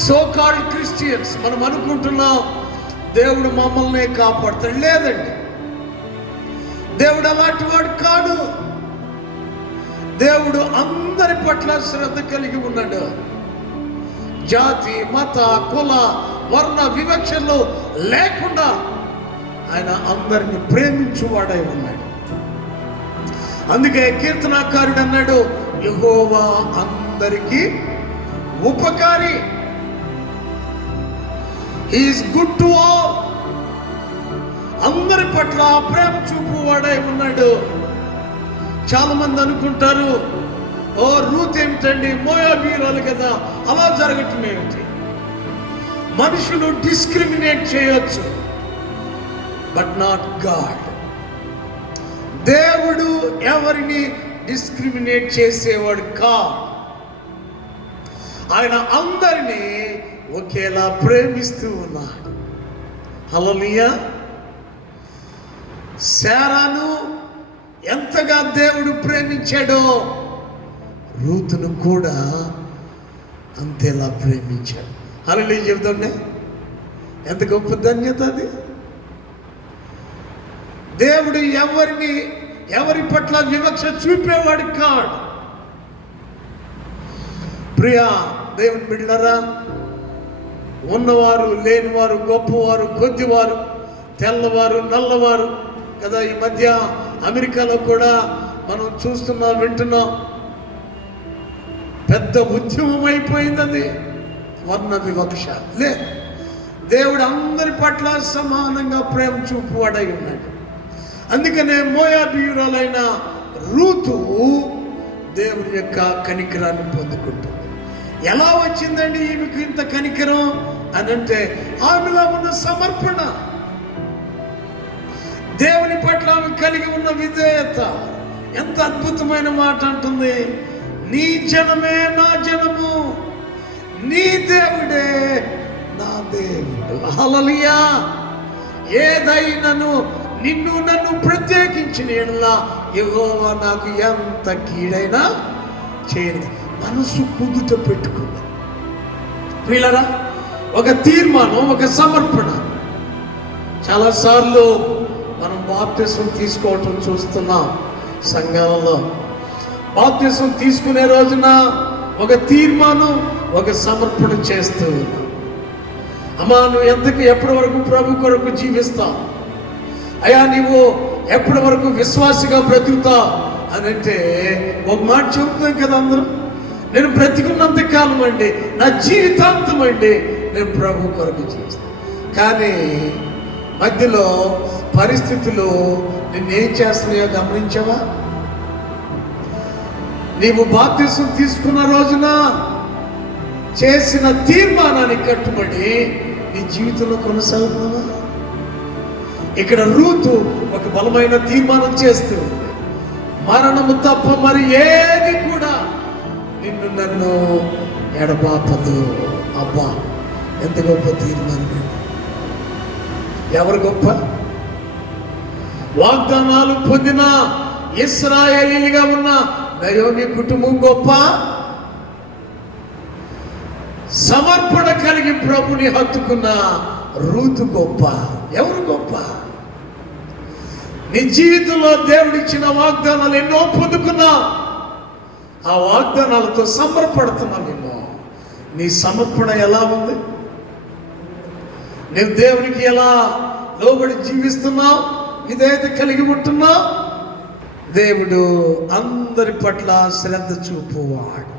సో కాల్డ్ క్రిస్టియన్స్ మనం అనుకుంటున్నాం దేవుడు మమ్మల్ని కాపాడుతాడు. లేదండి, దేవుడు అలాంటి వాడు కాడు. దేవుడు అందరి పట్ల శ్రద్ధ కలిగి ఉన్నాడు. జాతి, మత, కుల, వర్ణ వివక్షలు లేకుండా ఆయన అందరిని ప్రేమించువాడై ఉన్నాడు. అందుకే కీర్తనాకారుడు అన్నాడు, యెహోవా అందరికీ ఉపకారి. He is good to all. అందరి పట్ల ప్రేమ చూపువాడై ఉన్నాడు. చాలా మంది అనుకుంటారు, ఓ రూత్ ఏమిటండి, మోయాబీరాలు కదా, అలా జరగటం ఏమిటి? మనుషులు డిస్క్రిమినేట్ చేయొచ్చు, బట్ నాట్ గాడ్. దేవుడు ఎవరిని డిస్క్రిమినేట్ చేసేవాడు కాదు. ఆయన అందరినీ ఒకేలా ప్రేమిస్తూ ఉన్నాడు. హల్లెలూయా. శారాను ఎంతగా దేవుడు ప్రేమించాడో రూతును కూడా అంతేలా ప్రేమించాడు. హల్లెలూయా చెబుతాండి, ఎంత గొప్ప ధన్యత అది. దేవుడు ఎవరి పట్ల వివక్ష చూపేవాడు కాడు. ప్రియా దేవుని బిడ్డలారా, ఉన్నవారు, లేనివారు, గొప్పవారు, కొద్దివారు, తెల్లవారు, నల్లవారు కదా. ఈ మధ్య అమెరికాలో కూడా మనం చూస్తున్నాం, వింటున్నాం. పెద్ద ఉద్యమం అయిపోయింది అది. వర్ణ వివక్ష లేదు. దేవుడు అందరి పట్ల సమానంగా ప్రేమ చూపువాడై ఉన్నాడు. అందుకనే మోయాబీయురాలైన రూతు దేవుని యొక్క కనికరాన్ని పొందుకుంటుంది. ఎలా వచ్చిందండి ఈమెకు ఇంత కనికరం అని అంటే, ఆమెలో ఉన్న సమర్పణ, దేవుని పట్ల ఆమె కలిగి ఉన్న విధేయత. ఎంత అద్భుతమైన మాట అంటుంది, నీ జనమే నా జనము, నీ దేవుడే నా దేవుడు. హల్లెలూయా. ఏదైనాను నిన్ను నన్ను ప్రత్యేకించిన ఎడలా యెహోవా నాకు ఎంత కీడైనా చేయదు. మనసు కుదుట పెట్టుకుంది. ప్రియులారా, ఒక తీర్మానం, ఒక సమర్పణ. చాలాసార్లు మనం బాప్తిసం తీసుకోవటం చూస్తున్నాం సంఘాలలో. బాప్తిసం తీసుకునే రోజున ఒక తీర్మానం, ఒక సమర్పణ చేస్తూ ఉన్నాం. అమ్మా, నువ్వు ఎప్పటి వరకు ప్రభు కొరకు జీవిస్తావు? అయ్యా, నీవు ఎప్పటి వరకు విశ్వాసిగా బ్రతుకుతావు అని అంటే ఒక మాట చెబుతాం కదా అందరూ, నేను బ్రతికున్నంత కాలం అండి, నా జీవితాంతం అండి నేను ప్రభు కొరకు జీవిస్తాను. కానీ మధ్యలో పరిస్థితులు నిన్నేం చేస్తున్నాయో గమనించావా? నీవు బాప్తిసం తీసుకున్న రోజున చేసిన తీర్మానానికి కట్టుబడి నీ జీవితంలో కొనసాగుతున్నావా? ఇక్కడ రూతు ఒక బలమైన తీర్మానం చేస్తుంది, మరణము తప్ప మరి ఏది కూడా నిన్ను నన్ను ఎడబాపదు. అబ్బా, ఎంత గొప్ప తీర్మానం! ఎవరు గొప్ప? వాగ్దానాలు పొందిన ఇశ్రాయేలీలుగా ఉన్న నయోమి కుటుంబం గొప్ప, సమర్పణ కలిగి ప్రభుని హత్తుకున్న రూతు గొప్ప. ఎవరు గొప్ప? నీ జీవితంలో దేవుడిచ్చిన వాగ్దానాలు ఎన్నో పొందుకున్నా, ఆ వాగ్దానాలతో సమర్పడుతున్నావేమో. నీ సమర్పణ ఎలా ఉంది? నీవు దేవునికి ఎలా లోబడి జీవిస్తున్నావు? విధేయత కలిగి ఉంటున్నావు? దేవుడు అందరి పట్ల శ్రద్ధ చూపువాడు.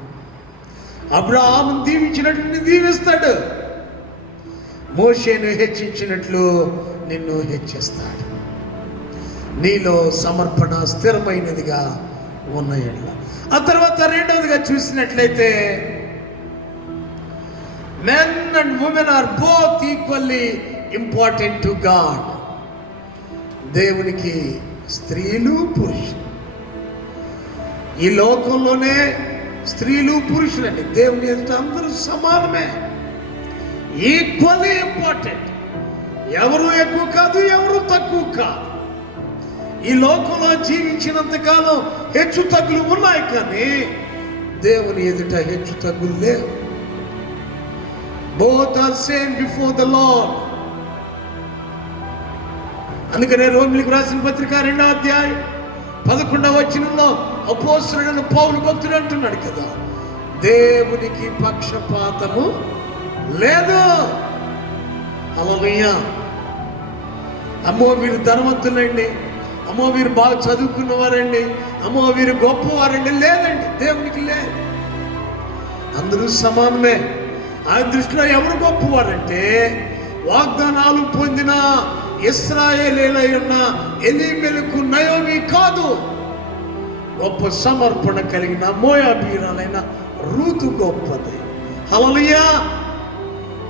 అబ్రాహాము దీవించినట్లు దీవిస్తాడు, మోషేను హెచ్చించినట్లు నిన్ను హెచ్చిస్తాడు. నీలో సమర్పణ స్థిరమైనదిగా ఉన్న ఎడల. ఆ తర్వాత రెండవదిగా చూసినట్లయితే, men and women are both equally important to God. దేవునికి స్త్రీలు పురుషులు, ఈ లోకంలోనే స్త్రీలు పురుషులని దేవుని ఎదుట అందరూ సమానమే, ఈక్వల్లీ ఇంపార్టెంట్. ఎవరు ఎక్కువ కాదు, ఎవరు తక్కువ కాదు. ఈ లోకంలో జీవించినంతకాలం హెచ్చు తగ్గులు ఉన్నాయి, కానీ దేవుని ఎదుట హెచ్చు తగ్గులు లేవు. Both are same before the Lord. అందుకనే రోమిలికి రాసిన పత్రిక 2వ అధ్యాయం 11వ వచనంలో అపోస్తలుడైన పౌలు భక్తుడు అంటున్నాడు కదా, దేవునికి పక్షపాతము లేదు. హల్లెలూయా. అమ్మో వీరు ధనవంతులండి, అమ్మో వీరు బాగా చదువుకున్నవారండి, అమ్మో వీరు గొప్పవారండి, లేదండి. దేవునికి లేదు, అందరూ సమానమే. ఆయన దృష్టిలో ఎవరు గొప్పవారంటే, వాగ్దానాలు పొందిన ఇశ్రాయేలీయులైన ఎలీమెలకు నయోమి కాదు, గొప్ప సమర్పణ కలిగిన మోయాబీయురాలైన రూతు గొప్పది. హల్లెలూయా.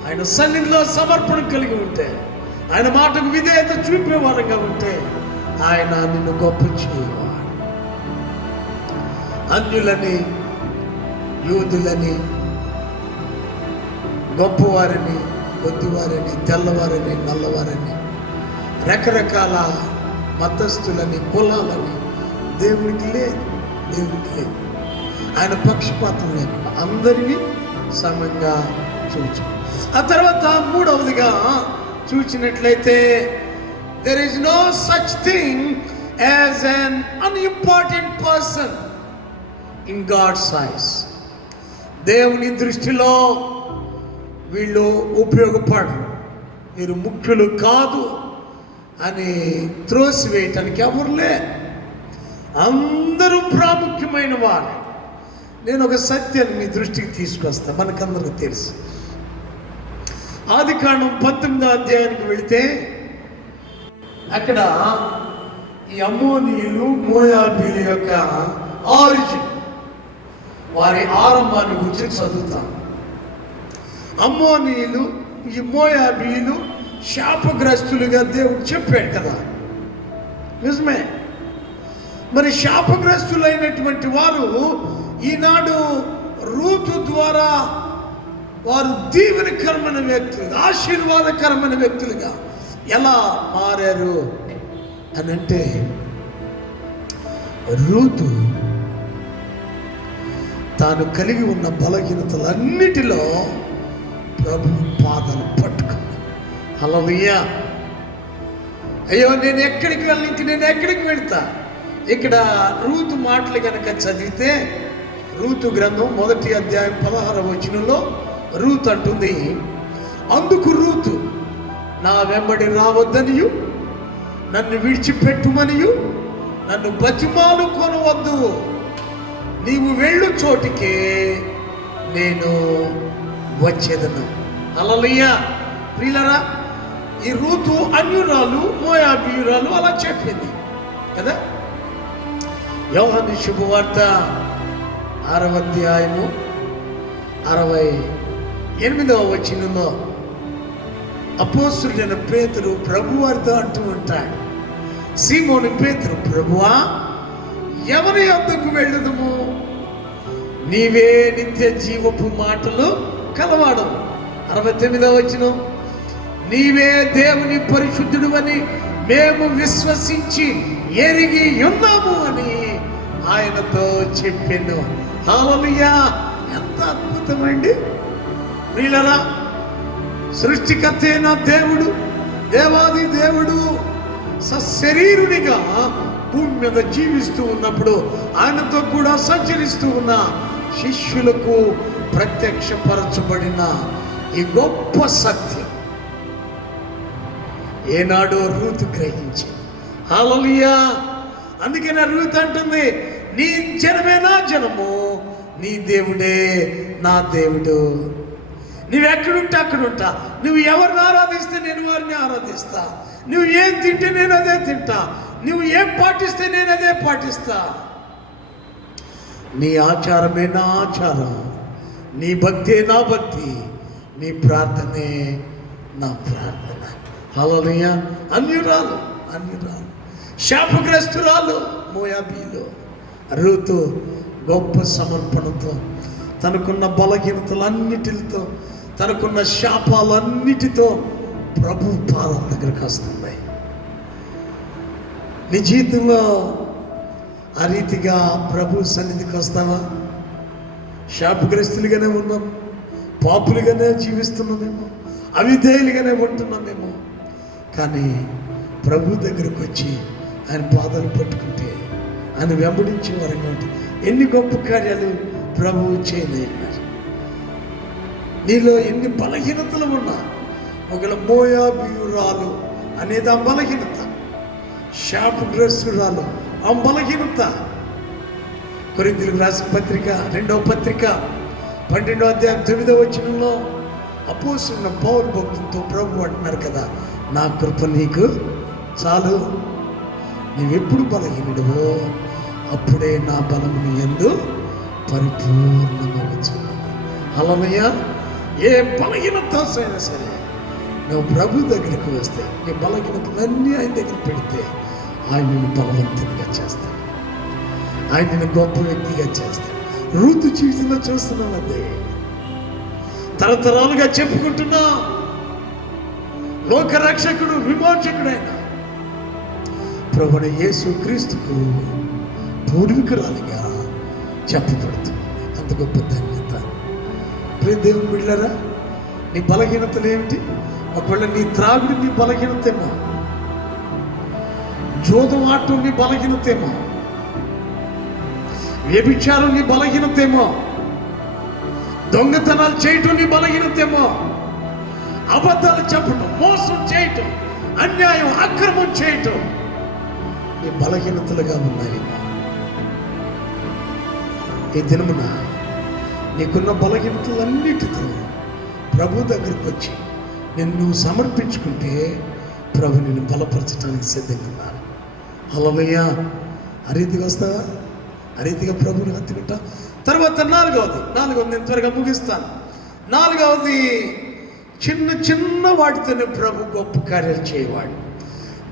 ఆయన సన్నిధిలో సమర్పణ కలిగి ఉంటే, ఆయన మాటకు విధేయత చూపేవారంగా ఉంటే, ఆయన నిన్ను గొప్ప చేయవాడు. అన్యులని, యూదులని, గొప్పవారిని, కొద్దివారిని, తెల్లవారిని, నల్లవారిని, రకరకాల మతస్థులని, కులాలని దేవునికి లేదు. దేవునికి లేదు. ఆయన పక్షపాతం లేకుండా అందరినీ సమంగా చూచు. ఆ తర్వాత మూడవదిగా చూసినట్లయితే, there is no such thing as an unimportant person in God's eyes. దేవుని దృష్టిలో వీళ్ళు ఉపయోగపడరు, వీరు ముఖ్యులు కాదు అని త్రోసివేయటానికి ఎవరు లేరు. అందరూ ప్రాముఖ్యమైన వారు. నేను ఒక సత్యాన్ని మీ దృష్టికి తీసుకొస్తా, మనకందరికీ తెలుసు. ఆదికాండం 19వ అధ్యాయానికి వెళితే, అక్కడ ఈ అమ్మోనీయులు, మోయాబీల యొక్క ఆరిజిన్, వారి ఆరంభాన్ని గురించి చదువుతాం. అమ్మోనీయులు, ఈ మోయాబీయులు శాపగ్రస్తులుగా దేవుడు చెప్పాడు కదా, నిజమే. మరి శాపగ్రస్తులైనటువంటి వారు ఈనాడు రూతు ద్వారా వారు దీవెనకరమైన వ్యక్తులుగా, ఆశీర్వాదకరమైన వ్యక్తులుగా ఎలా మారారు అని అంటే, రూతు తాను కలిగి ఉన్న బలహీనతలన్నిటిలో ప్రభు పాదాలు పట్టుకుంది. హల్లెలూయా. అయ్యో, నేను ఎక్కడికి వెళ్తా? ఇక్కడ రూతు మాటలు కనుక చదివితే, రూతు గ్రంథం 1వ అధ్యాయం 16వ వచనంలో రూతు అంటుంది, అందుకు రూతు నా వెంబడి రావద్దనియు, నన్ను విడిచిపెట్టుమనియు నన్ను బతిమాలు కొనవద్దు, నీవు వెళ్ళు చోటికే నేను వచ్చేదను. హల్లెలూయా. ప్రియులారా, ఈ రూతు అన్యురాలు, మోయాబీయురాలు అలా చెప్పింది కదా. యోహాను శుభవార్త 6వ అధ్యాయము 68వ వచనంలో అపోస్తుడైన పేతురు ప్రభువారితో అంటూ ఉంటాడు, సీమోను పేతురు, ప్రభువా ఎవరి వద్దకు వెళ్ళుదుము? నీవే నిత్య జీవపు మాటలు కలవాడు. 69వ వచనం, నీవే దేవుని పరిశుద్ధుడు అని మేము విశ్వసించి ఎరిగి ఉన్నాము అని ఆయనతో చెప్పాను. హల్లెలూయా! ఎంత అద్భుతమండి ప్రియులారా. సృష్టికర్త అయిన దేవుడు, దేవాది దేవుడు సశరీరునిగా భూమి మీద జీవిస్తూ ఉన్నప్పుడు ఆయనతో కూడా సంచరిస్తూ ఉన్న శిష్యులకు ప్రత్యక్షపరచబడిన ఈ గొప్ప సత్యం ఏనాడో రూతు గ్రహించింది. హల్లెలూయా! అందుకనే రూతు అంటుంది, నీ జనమే నా జనము, నీ దేవుడే నా దేవుడు. నువ్వెక్కడుంటే అక్కడుంటా, నువ్వు ఎవరిని ఆరాధిస్తే నేను వారిని ఆరాధిస్తా, నువ్వు ఏం తింటే నేను అదే తింటా, నువ్వు ఏం పాటిస్తే నేను అదే పాటిస్తా. నీ ఆచారమే నా ఆచారం, నీ భక్తే నా భక్తి, నీ ప్రార్థనే నా ప్రార్థన. హల్లెలూయా! అన్యురాలు శాపగ్రస్తురాలు మోయాబీలో రూతు గొప్ప సమర్పణతో తనకున్న బలహీనతలన్నిటితో, తనకున్న శాపాలన్నిటితో ప్రభు పాదం దగ్గరకు వస్తుంది. నీ జీవితంలో ఆ రీతిగా ప్రభు సన్నిధికి వస్తావా? శాపగ్రస్తులుగానే ఉన్నాం, పాపులుగానే జీవిస్తున్నామేమో, అవిధేయులుగానే ఉంటున్నామేమో. కానీ ప్రభు దగ్గరకు వచ్చి ఆయన పాదాలు పట్టుకుంటే, ఆయన వెంబడించే వారంగా ఉంటే ఎన్ని గొప్ప కార్యాలు ప్రభువు చేయలేన్నారు. నీలో ఎన్ని బలహీనతలు ఉన్నా, ఒకవేళ మోయాబీయురాలు అనేది ఆ బలహీనత, శాపగ్రస్తురాలు ఆ బలహీనత. కొరింథీయులకు రాసిన పత్రిక 2వ పత్రిక 12వ అధ్యాయం 9వ వచనంలో అపోస్తలుడైన పౌలు భక్తులతో ప్రభు అంటున్నారు కదా, నా కృప నీకు చాలు, నీవెప్పుడు బలహీనుడవో అప్పుడే నా బలము నీ యందు పరిపూర్ణమవుతుంది. హల్లెలూయా! ఏ బలహీనత అయినా సరే నువ్వు ప్రభు దగ్గరికి వస్తే, నీ బలహీనతలన్నీ ఆయన దగ్గర పెడితే ఆయన నిన్ను బలవంతునిగా చేస్తాడు, ఆయన నిన్ను గొప్ప వ్యక్తిగా చేస్తాడు. రూతు జీవితంలో చూస్తున్నాం అదే. తరతరాలుగా చెప్పుకుంటున్నా లోకరక్షకుడు విమోచకుడైన ప్రభువైన యేసు క్రీస్తుకు పూర్వీకురాలిగా చెప్పబడుతుంది. అంత గొప్ప ధన్యత. ప్రియ దేవుని బిడ్డలారా, నీ బలహీనతలు ఏమిటి? ఒకవేళ నీ త్రాగుడు నీ బలహీనతేమో, జోదం ఆటం నీ బలహీనతేమో, వ్యభిచారం నీ బలహీనతేమో, దొంగతనాలు చేయటం నీ బలహీనతేమో, అబద్ధాలు చెప్పటం, మోసం చేయటం, అన్యాయం అక్రమం చేయటం నీ బలహీనతలుగా ఉన్నాయి. ఈ దినమున నీకున్న బలహీనతలన్నిటితో ప్రభు దగ్గరికి వచ్చి నిన్ను సమర్పించుకుంటే ప్రభు నిన్ను బలపరచడానికి సిద్ధంగా ఉన్నారు. హల్లెలూయా! ఆ రీతిగా వస్తావా? ఆ రీతిగా ప్రభుని హత్తుకుంటా. తర్వాత నాలుగవది నేను త్వరగా ముగిస్తాను. నాలుగవది, చిన్న చిన్న వాటితోనే ప్రభు గొప్ప కార్యాలు చేయవాడు.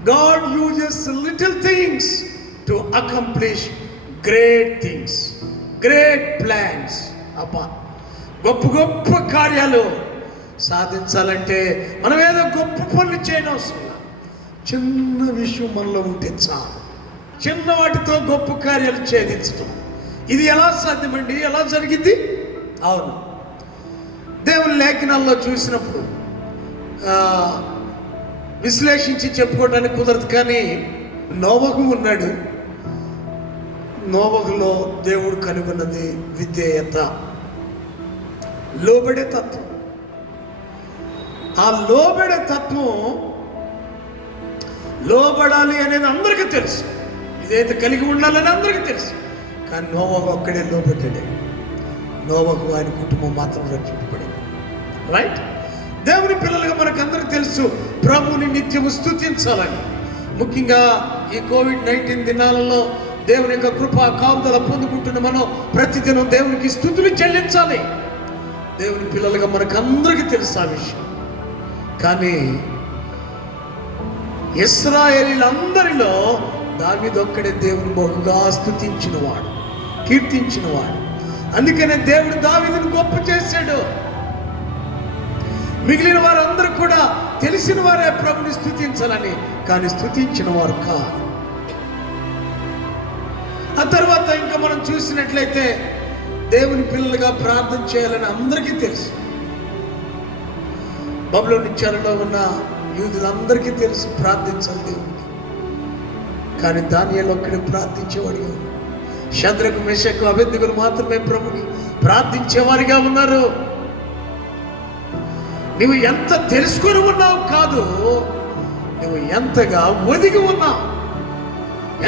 God uses little things to accomplish great things, great plans. అబ్బా, గొప్ప గొప్ప కార్యాలు సాధించాలంటే మనం ఏదో గొప్ప పనులు చేయడం అవసరం. చిన్న విషయం మనలో ఉంటే చాలు. చిన్న వాటితో గొప్ప కార్యాలు ఛేదించడం, ఇది ఎలా సాధ్యమండి? ఎలా జరిగింది? అవును, దేవుని లేఖనాల్లో చూసినప్పుడు విశ్లేషించి చెప్పుకోవడానికి కుదరదు. కానీ నోవహు ఉన్నాడు. నోవహులో దేవుడు కనుగొన్నది విధేయత, లోబడే తత్వం. ఆ లోబడే తత్వం, లోబడాలి అనేది అందరికీ తెలుసు, ఇదైతే కలిగి ఉండాలని అందరికీ తెలుసు. కానీ నోవహు ఒక్కడే లోబడ్డాడే. నోవహు ఆయన కుటుంబం మాత్రం రక్షింపబడింది. రైట్? దేవుని పిల్లలుగా మనకు అందరికీ తెలుసు ప్రభువుని నిత్యము స్తుతించాలని. ముఖ్యంగా ఈ కోవిడ్-19 దినాలలో దేవుని యొక్క కృప కాపుదల పొందుకుంటున్న మనం ప్రతిదినం దేవునికి స్తుతులు చెల్లించాలి. దేవుని పిల్లలుగా మనకు అందరికీ తెలుసు ఆ విషయం. కానీ ఇశ్రాయేలీలందరిలో దావీదొక్కడే దేవుని బహుగా స్తుతించినవాడు, కీర్తించినవాడు. అందుకనే దేవుడు దావీదును గొప్ప చేశాడు. మిగిలిన వారందరూ కూడా తెలిసిన వారే ప్రభుని స్తుతించాలని, కానీ స్తుతించిన వారు కాదు. ఆ తర్వాత ఇంకా మనం చూసినట్లయితే దేవుని పిల్లలుగా ప్రార్థన చేయాలని అందరికీ తెలుసు. బబులోను చెరలో ఉన్న యూదులందరికీ తెలుసు ప్రార్థించాలి దేవునికి. కానీ దానియేలు ఒక్కడే ప్రార్థించేవాడిగా ఉన్నాడు. షద్రకు మెషకు అబేద్నెగోలు మాత్రమే ప్రభుని ప్రార్థించేవారిగా ఉన్నారు. నువ్వు ఎంత తెలుసుకొని ఉన్నావు కాదు, నువ్వు ఎంతగా ఒదిగి ఉన్నావు,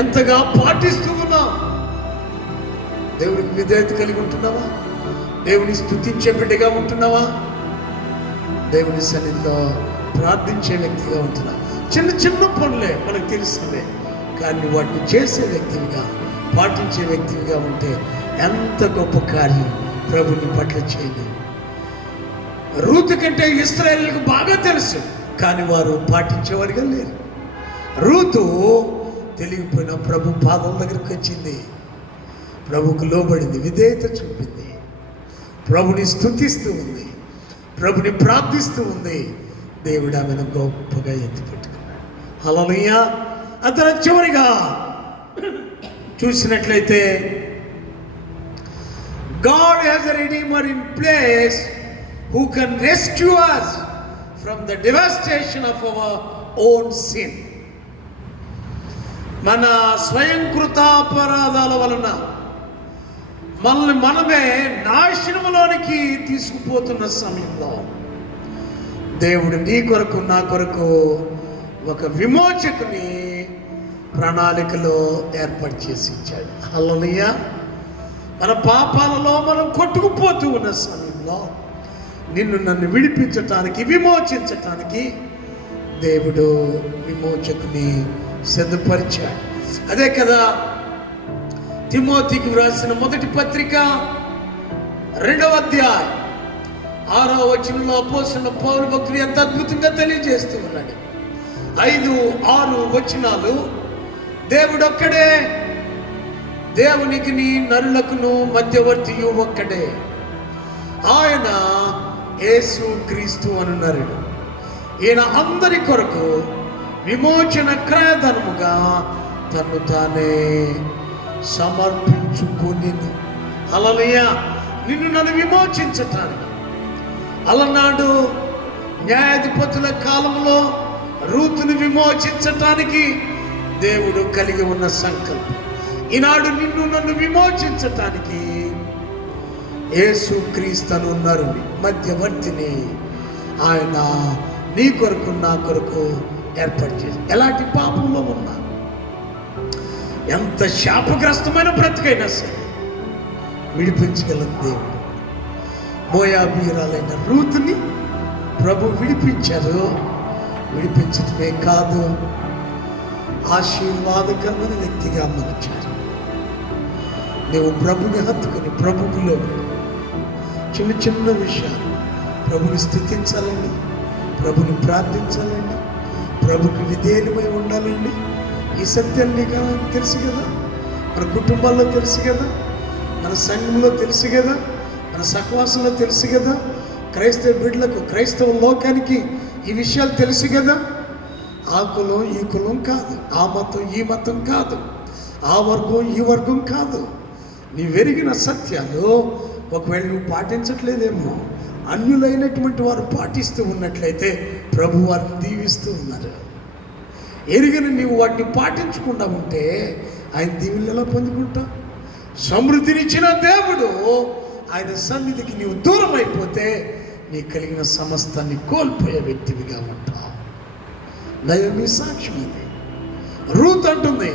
ఎంతగా పాటిస్తూ ఉన్నావు. దేవునికి విధేయత కలిగి ఉంటున్నావా? దేవుని స్తుతించే బిడ్డగా ఉంటున్నావా? దేవుని సన్నిధిలో ప్రార్థించే వ్యక్తిగా ఉంటున్నావా? చిన్న చిన్న పనులే మనకు తెలిసినవే, కానీ వాటిని చేసే వ్యక్తిగా, పాటించే వ్యక్తిగా ఉంటే ఎంత గొప్ప కార్యం ప్రభుని పట్ల చేయలేదు. రూతు కంటే ఇశ్రాయేలుకు బాగా తెలుసు, కానీ వారు పాటించేవాడిగా లేరు. రూతు తెలియకపోయినా ప్రభు పాదం దగ్గరికి వచ్చింది, ప్రభుకు లోబడింది, విధేయత చూపింది, ప్రభుని స్తుతిస్తూ ఉంది, ప్రభుని ప్రార్థిస్తూ ఉంది. దేవుడు ఆమెను గొప్పగా ఎత్తిపెట్టుకున్నాడు. హల్లెలూయా. అతను చివరిగా చూసినట్లయితే God has a redeemer in place who can rescue us from the devastation of our own sin. మన స్వయంకృతాపరాధాల వలన మనల్ని మనమే నాశనములోనికి తీసుకుపోతున్న సమయంలో దేవుడు నీ కొరకు నా కొరకు ఒక విమోచకుని ప్రణాళికలో ఏర్పాటు చేసి ఇచ్చాడు. హల్లెలూయా. మన పాపాలలో మనం కొట్టుకుపోతూ ఉన్న సమయంలో నిన్ను నన్ను విడిపించటానికి, విమోచించటానికి దేవుడు విమోచకుని సిద్ధపరిచాడు. అదే కదా తిమోతికి వ్రాసిన మొదటి పత్రిక 2వ అధ్యాయం 6వ వచనంలో అపోస్తలుడైన పౌలు భక్తుడు ఎంత అద్భుతంగా తెలియజేస్తూ ఉన్నాడు. 5, 6 వచనాలు. దేవుడు ఒక్కడే, దేవునికి నరులకును మధ్యవర్తియు ఒక్కడే, ఆయన యేసు క్రీస్తు అనున్నారు. ఈయన అందరి కొరకు విమోచన క్రయధనముగా తను తానే సమర్పించుకొని, హల్లెలూయా, నిన్ను నన్ను విమోచించటానికి. అలనాడు న్యాయాధిపతుల కాలంలో రూతును విమోచించటానికి దేవుడు కలిగి ఉన్న సంకల్పం, ఈనాడు నిన్ను నన్ను విమోచించటానికి యేసు క్రీస్తును ఉన్నారు మధ్యవర్తిని ఆయన నీ కొరకు నా కొరకు ఏర్పాటు చేసి. ఎలాంటి పాపంలో ఉన్నా, ఎంత శాపగ్రస్తమైన బ్రతికైనా సరే విడిపించగలం దేవుడు. మోయాబీయురాలైన రూతుని ప్రభు విడిపించారు. విడిపించటమే కాదు, ఆశీర్వాదకరమైన వ్యక్తిగా మలిచారు. నువ్వు ప్రభుని హత్తుకుని ప్రభువులో చిన్న చిన్న విషయాలు ప్రభుని స్తుతించాలండి, ప్రభుని ప్రార్థించాలండి, ప్రభుకి విధేయులమై ఉండాలండి. ఈ సత్యం నీకు తెలుసు కదా, మన కుటుంబాల్లో తెలుసు కదా, మన సంఘంలో తెలుసు కదా, మన సహవాసంలో తెలుసు కదా, క్రైస్తవ బిడ్డలకు, క్రైస్తవ లోకానికి ఈ విషయాలు తెలుసు కదా. ఆ కులం ఈ కులం కాదు, ఆ మతం ఈ మతం కాదు, ఆ వర్గం ఈ వర్గం కాదు. నీ వెరిగిన సత్యాలు ఒకవేళ నువ్వు పాటించట్లేదేమో, అన్యులైనటువంటి వారు పాటిస్తూ ఉన్నట్లయితే ప్రభు వారిని దీవిస్తూ ఉన్నారు. ఎరిగిన నీవు వాటిని పాటించకుండా ఉంటే ఆయన దీవులు ఎలా పొందుకుంటావు? సమృద్ధినిచ్చిన దేవుడు ఆయన సన్నిధికి నీవు దూరం అయిపోతే నీ కలిగిన సమస్తాన్ని కోల్పోయే వ్యక్తివిగా ఉంటావు. నయోమి సాక్ష్యం ఇది. రూత్ అంటుంది,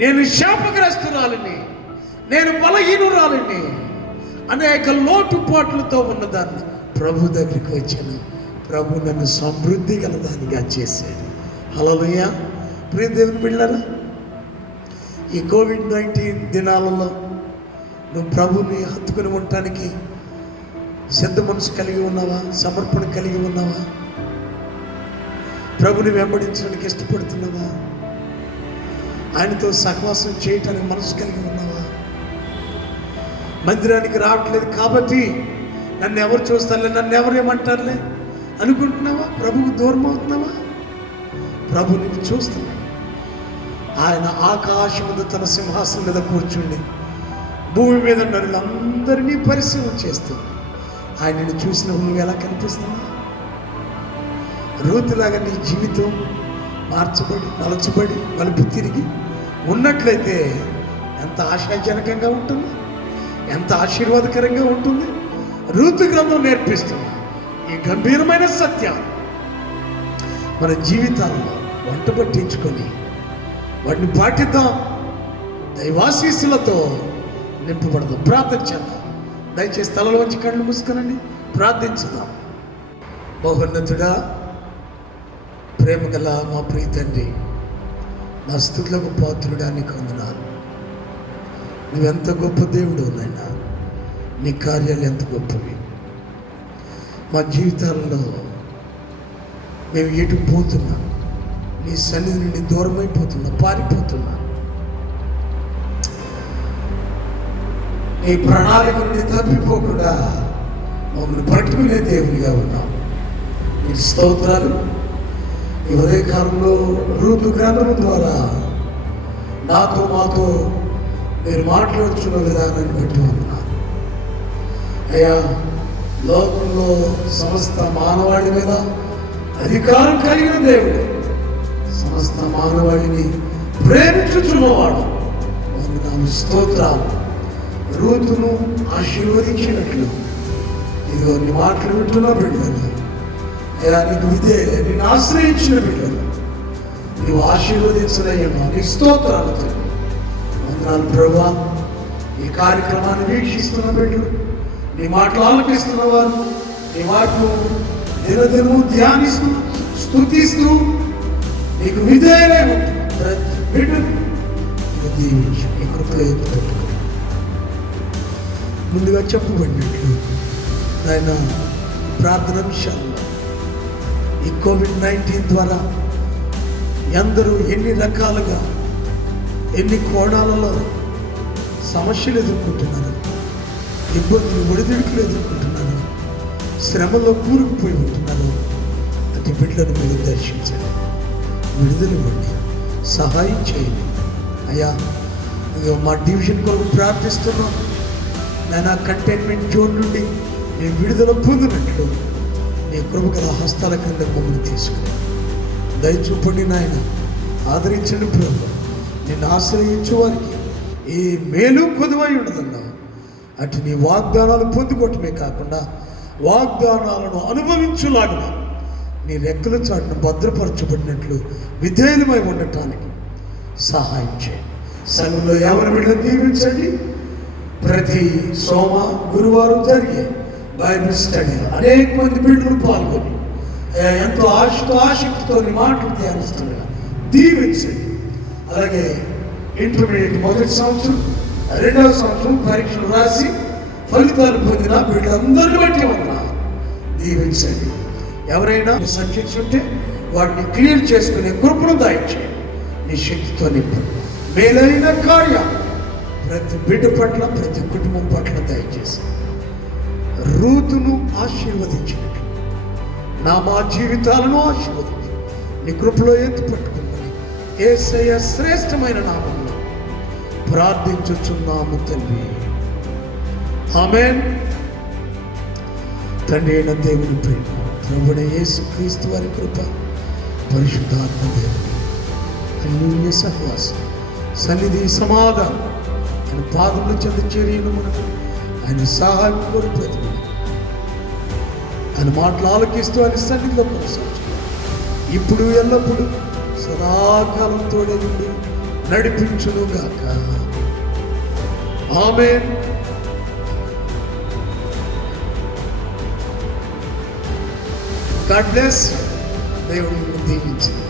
నేను శాపగ్రస్తురాలిని, నేను బలహీనురాలిని, అనేక లోటుపాట్లతో ఉన్నదాన్ని ప్రభు దగ్గరికి వచ్చాను, ప్రభు నన్ను సమృద్ధి గలదానిగా చేశాడు. హల్లెలూయా. ప్రియ దేవుని బిడ్డలారా, ఈ కోవిడ్-19 దినాలలో నువ్వు ప్రభుని హత్తుకుని ఉండటానికి సిద్ధ మనసు కలిగి ఉన్నావా? సమర్పణ కలిగి ఉన్నావా? ప్రభుని వెంబడించడానికి ఇష్టపడుతున్నావా? ఆయనతో సహవాసం చేయటానికి మనసు కలిగి ఉన్నావా? మందిరానికి రావట్లేదు కాబట్టి నన్ను ఎవరు చూస్తారులే, నన్ను ఎవరు ఏమంటారులే అనుకుంటున్నావా? ప్రభువు దూరం అవుతున్నావా? ప్రభు నిన్ను చూస్తున్నాడు. ఆయన ఆకాశం మీద తన సింహాసనం మీద కూర్చుండి భూమి మీద నరులందరినీ పరిశీలన చేస్తుంది. ఆయనను చూసిన నువ్వు ఎలా కనిపిస్తున్నా? రూతులాగా నీ జీవితం మార్చబడి మలచబడి మలుపు తిరిగి ఉన్నట్లయితే ఎంత ఆశాజనకంగా ఉంటుంది, ఎంత ఆశీర్వాదకరంగా ఉంటుంది. రూతు గ్రంథం నేర్పిస్తుంది ఈ గంభీరమైన సత్యం. మన జీవితాల్లో వంట పట్టించుకొని వాటిని పాటిద్దాం. దైవాశీస్సులతో నింపబడదాం. ప్రార్థన చేద్దాం. దయచేసి తలలో వచ్చి కళ్ళు మూసుకునండి, ప్రార్థించుదాం. మహోన్నతుడా, ప్రేమ గల మా ప్రియ తండ్రి, నా స్తుతులకు పాత్రుడా నీకు వందనాలు. నువ్వెంత గొప్ప దేవుడు నాయనా, నీ కార్యాలు ఎంత గొప్పవి. మా జీవితాలలో మేము ఎటు పోతున్నాం, నీ సన్నిధి నుండి దూరమైపోతున్నా, పారిపోతున్నా. నీ ప్రణాళిక నుండి తప్పిపోకుండా మమ్మల్ని పట్టుకునే దేవుడిగా ఉన్నాం. నీ స్తోత్రాలు. ఈ ఉదయకాలంలో రూతు గ్రంథం ద్వారా నాతో మాతో మీరు మాట్లాడుతున్న విధానాన్ని బట్టి ఉన్నా. అయ్యా, లోకంలో సమస్త మానవాళి మీద అధికారం కలిగిన దేవుడు, సమస్త మానవాళిని ప్రేమించుచున్నవాడు. నాలుగు స్తోత్రాలు. రూతును ఆశీర్వదించినట్లు ఇదిగో నీ మాటలు వింటున్న బిడ్డలు, అయ్యా నీకు ఇదే నేను ఆశ్రయించిన బిడ్డలు నువ్వు ఆశీర్వదించలేమో నీ స్తోత్రాలతో వందనాలు ప్రభువా. ఈ కార్యక్రమాన్ని వీక్షిస్తున్న బిడ్డలు, నీ మాటలు ఆలకిస్తున్న వారు, నీ మాటలు దినదినము ధ్యానిస్తూ స్తుతిస్తూ నీకు విధేయులై ప్రతి బిడ్డను దీవించి నీ కృపలో ఎత్తుపెట్టుకో. ముందుగా చెప్పబడినట్లు ఆయన ప్రార్థన విషయాల్లో ఈ కోవిడ్-19 ద్వారా ఎందరూ ఎన్ని రకాలుగా ఎన్ని కోణాలలో సమస్యలు ఎదుర్కొంటున్నారు, ఇబ్బందులు ఒడిదుడుకులు ఎదుర్కొంటున్నారు, శ్రమలో కూరుకుపోయి ఉంటున్నారు. అతి బిడ్డలను మీరు దర్శించండి, విడుదలివ్వండి, సహాయం చేయండి. అయ్యా, మా డివిజన్ కొరకు ప్రార్థిస్తున్నాం. నేను ఆ కంటైన్మెంట్ జోన్ నుండి నేను విడుదల పొందినట్లు నీ కృపగల హస్తాల కింద మమ్మల్ని తీసుకుని దయచూపండి నాయన. ఆదరించండి ప్రభు. నిన్ను ఆశ్రయించు వారికి ఏ మేలు కొదువై ఉండదన్నావు. అటు నీ వాగ్దానాలు పొందుకోవటమే కాకుండా వాగ్దానాలను అనుభవించులాగిన నీ రెక్కల చాటును భద్రపరచబడినట్లు విధేయులమై ఉండటానికి సహాయం చేయండి. సంఘంలో ఎవరి బిడ్డను దీవించండి. ప్రతి సోమ గురువారం జరిగే బైబిల్ స్టడీలో అనేక మంది బిడ్డలు పాల్గొని ఎంతో ఆసక్తితో మాటలు ధ్యానిస్తుండగా దీవించండి. అలాగే ఇంటర్మీడియట్ మొదటి సంవత్సరం, రెండవ సంవత్సరం పరీక్షలు రాసి ఫలితాలు పొందిన బిడ్డలందరినీ బట్టి ఉన్నా దీవించండి. ఎవరైనా సబ్జెక్ట్స్ ఉంటే వాటిని క్లియర్ చేసుకునే కృపను దయచేయండి. నీ శక్తితో నింపండి. మేలైన కార్యం ప్రతి బిడ్డ పట్ల, ప్రతి కుటుంబం పట్ల దయచేసి రూతును ఆశీర్వదించినట్లు మా జీవితాలను ఆశీర్వదించి నీ కృపలో ఎత్తి పట్టుకుని యేసయ్య శ్రేష్టమైన నామంలో ప్రార్థించుచున్నాము తండ్రి. ఆమేన్. తండ్రి అయిన దేవుని ప్రేమ, ప్రభువైన యేసుక్రీస్తు వారి కృప, పరిశుద్ధాత్మ దేవుని అన్యోన్య సహవాసం, సన్నిధి, సమాధానం ఆయన పాదముల చెంత చేరిన మనకు ఆయన సహాయం కోరి ప్రతిమని ఆయన మాటలు ఆలకిస్తూ ఆయన సన్నిధిలో కొనసాగుతుంది. ఇప్పుడు ఎల్లప్పుడు సదాకాలం తోడే నుండి నడిపించును గాక. ఆమేన్. God bless. దేవుడు దీవించింది.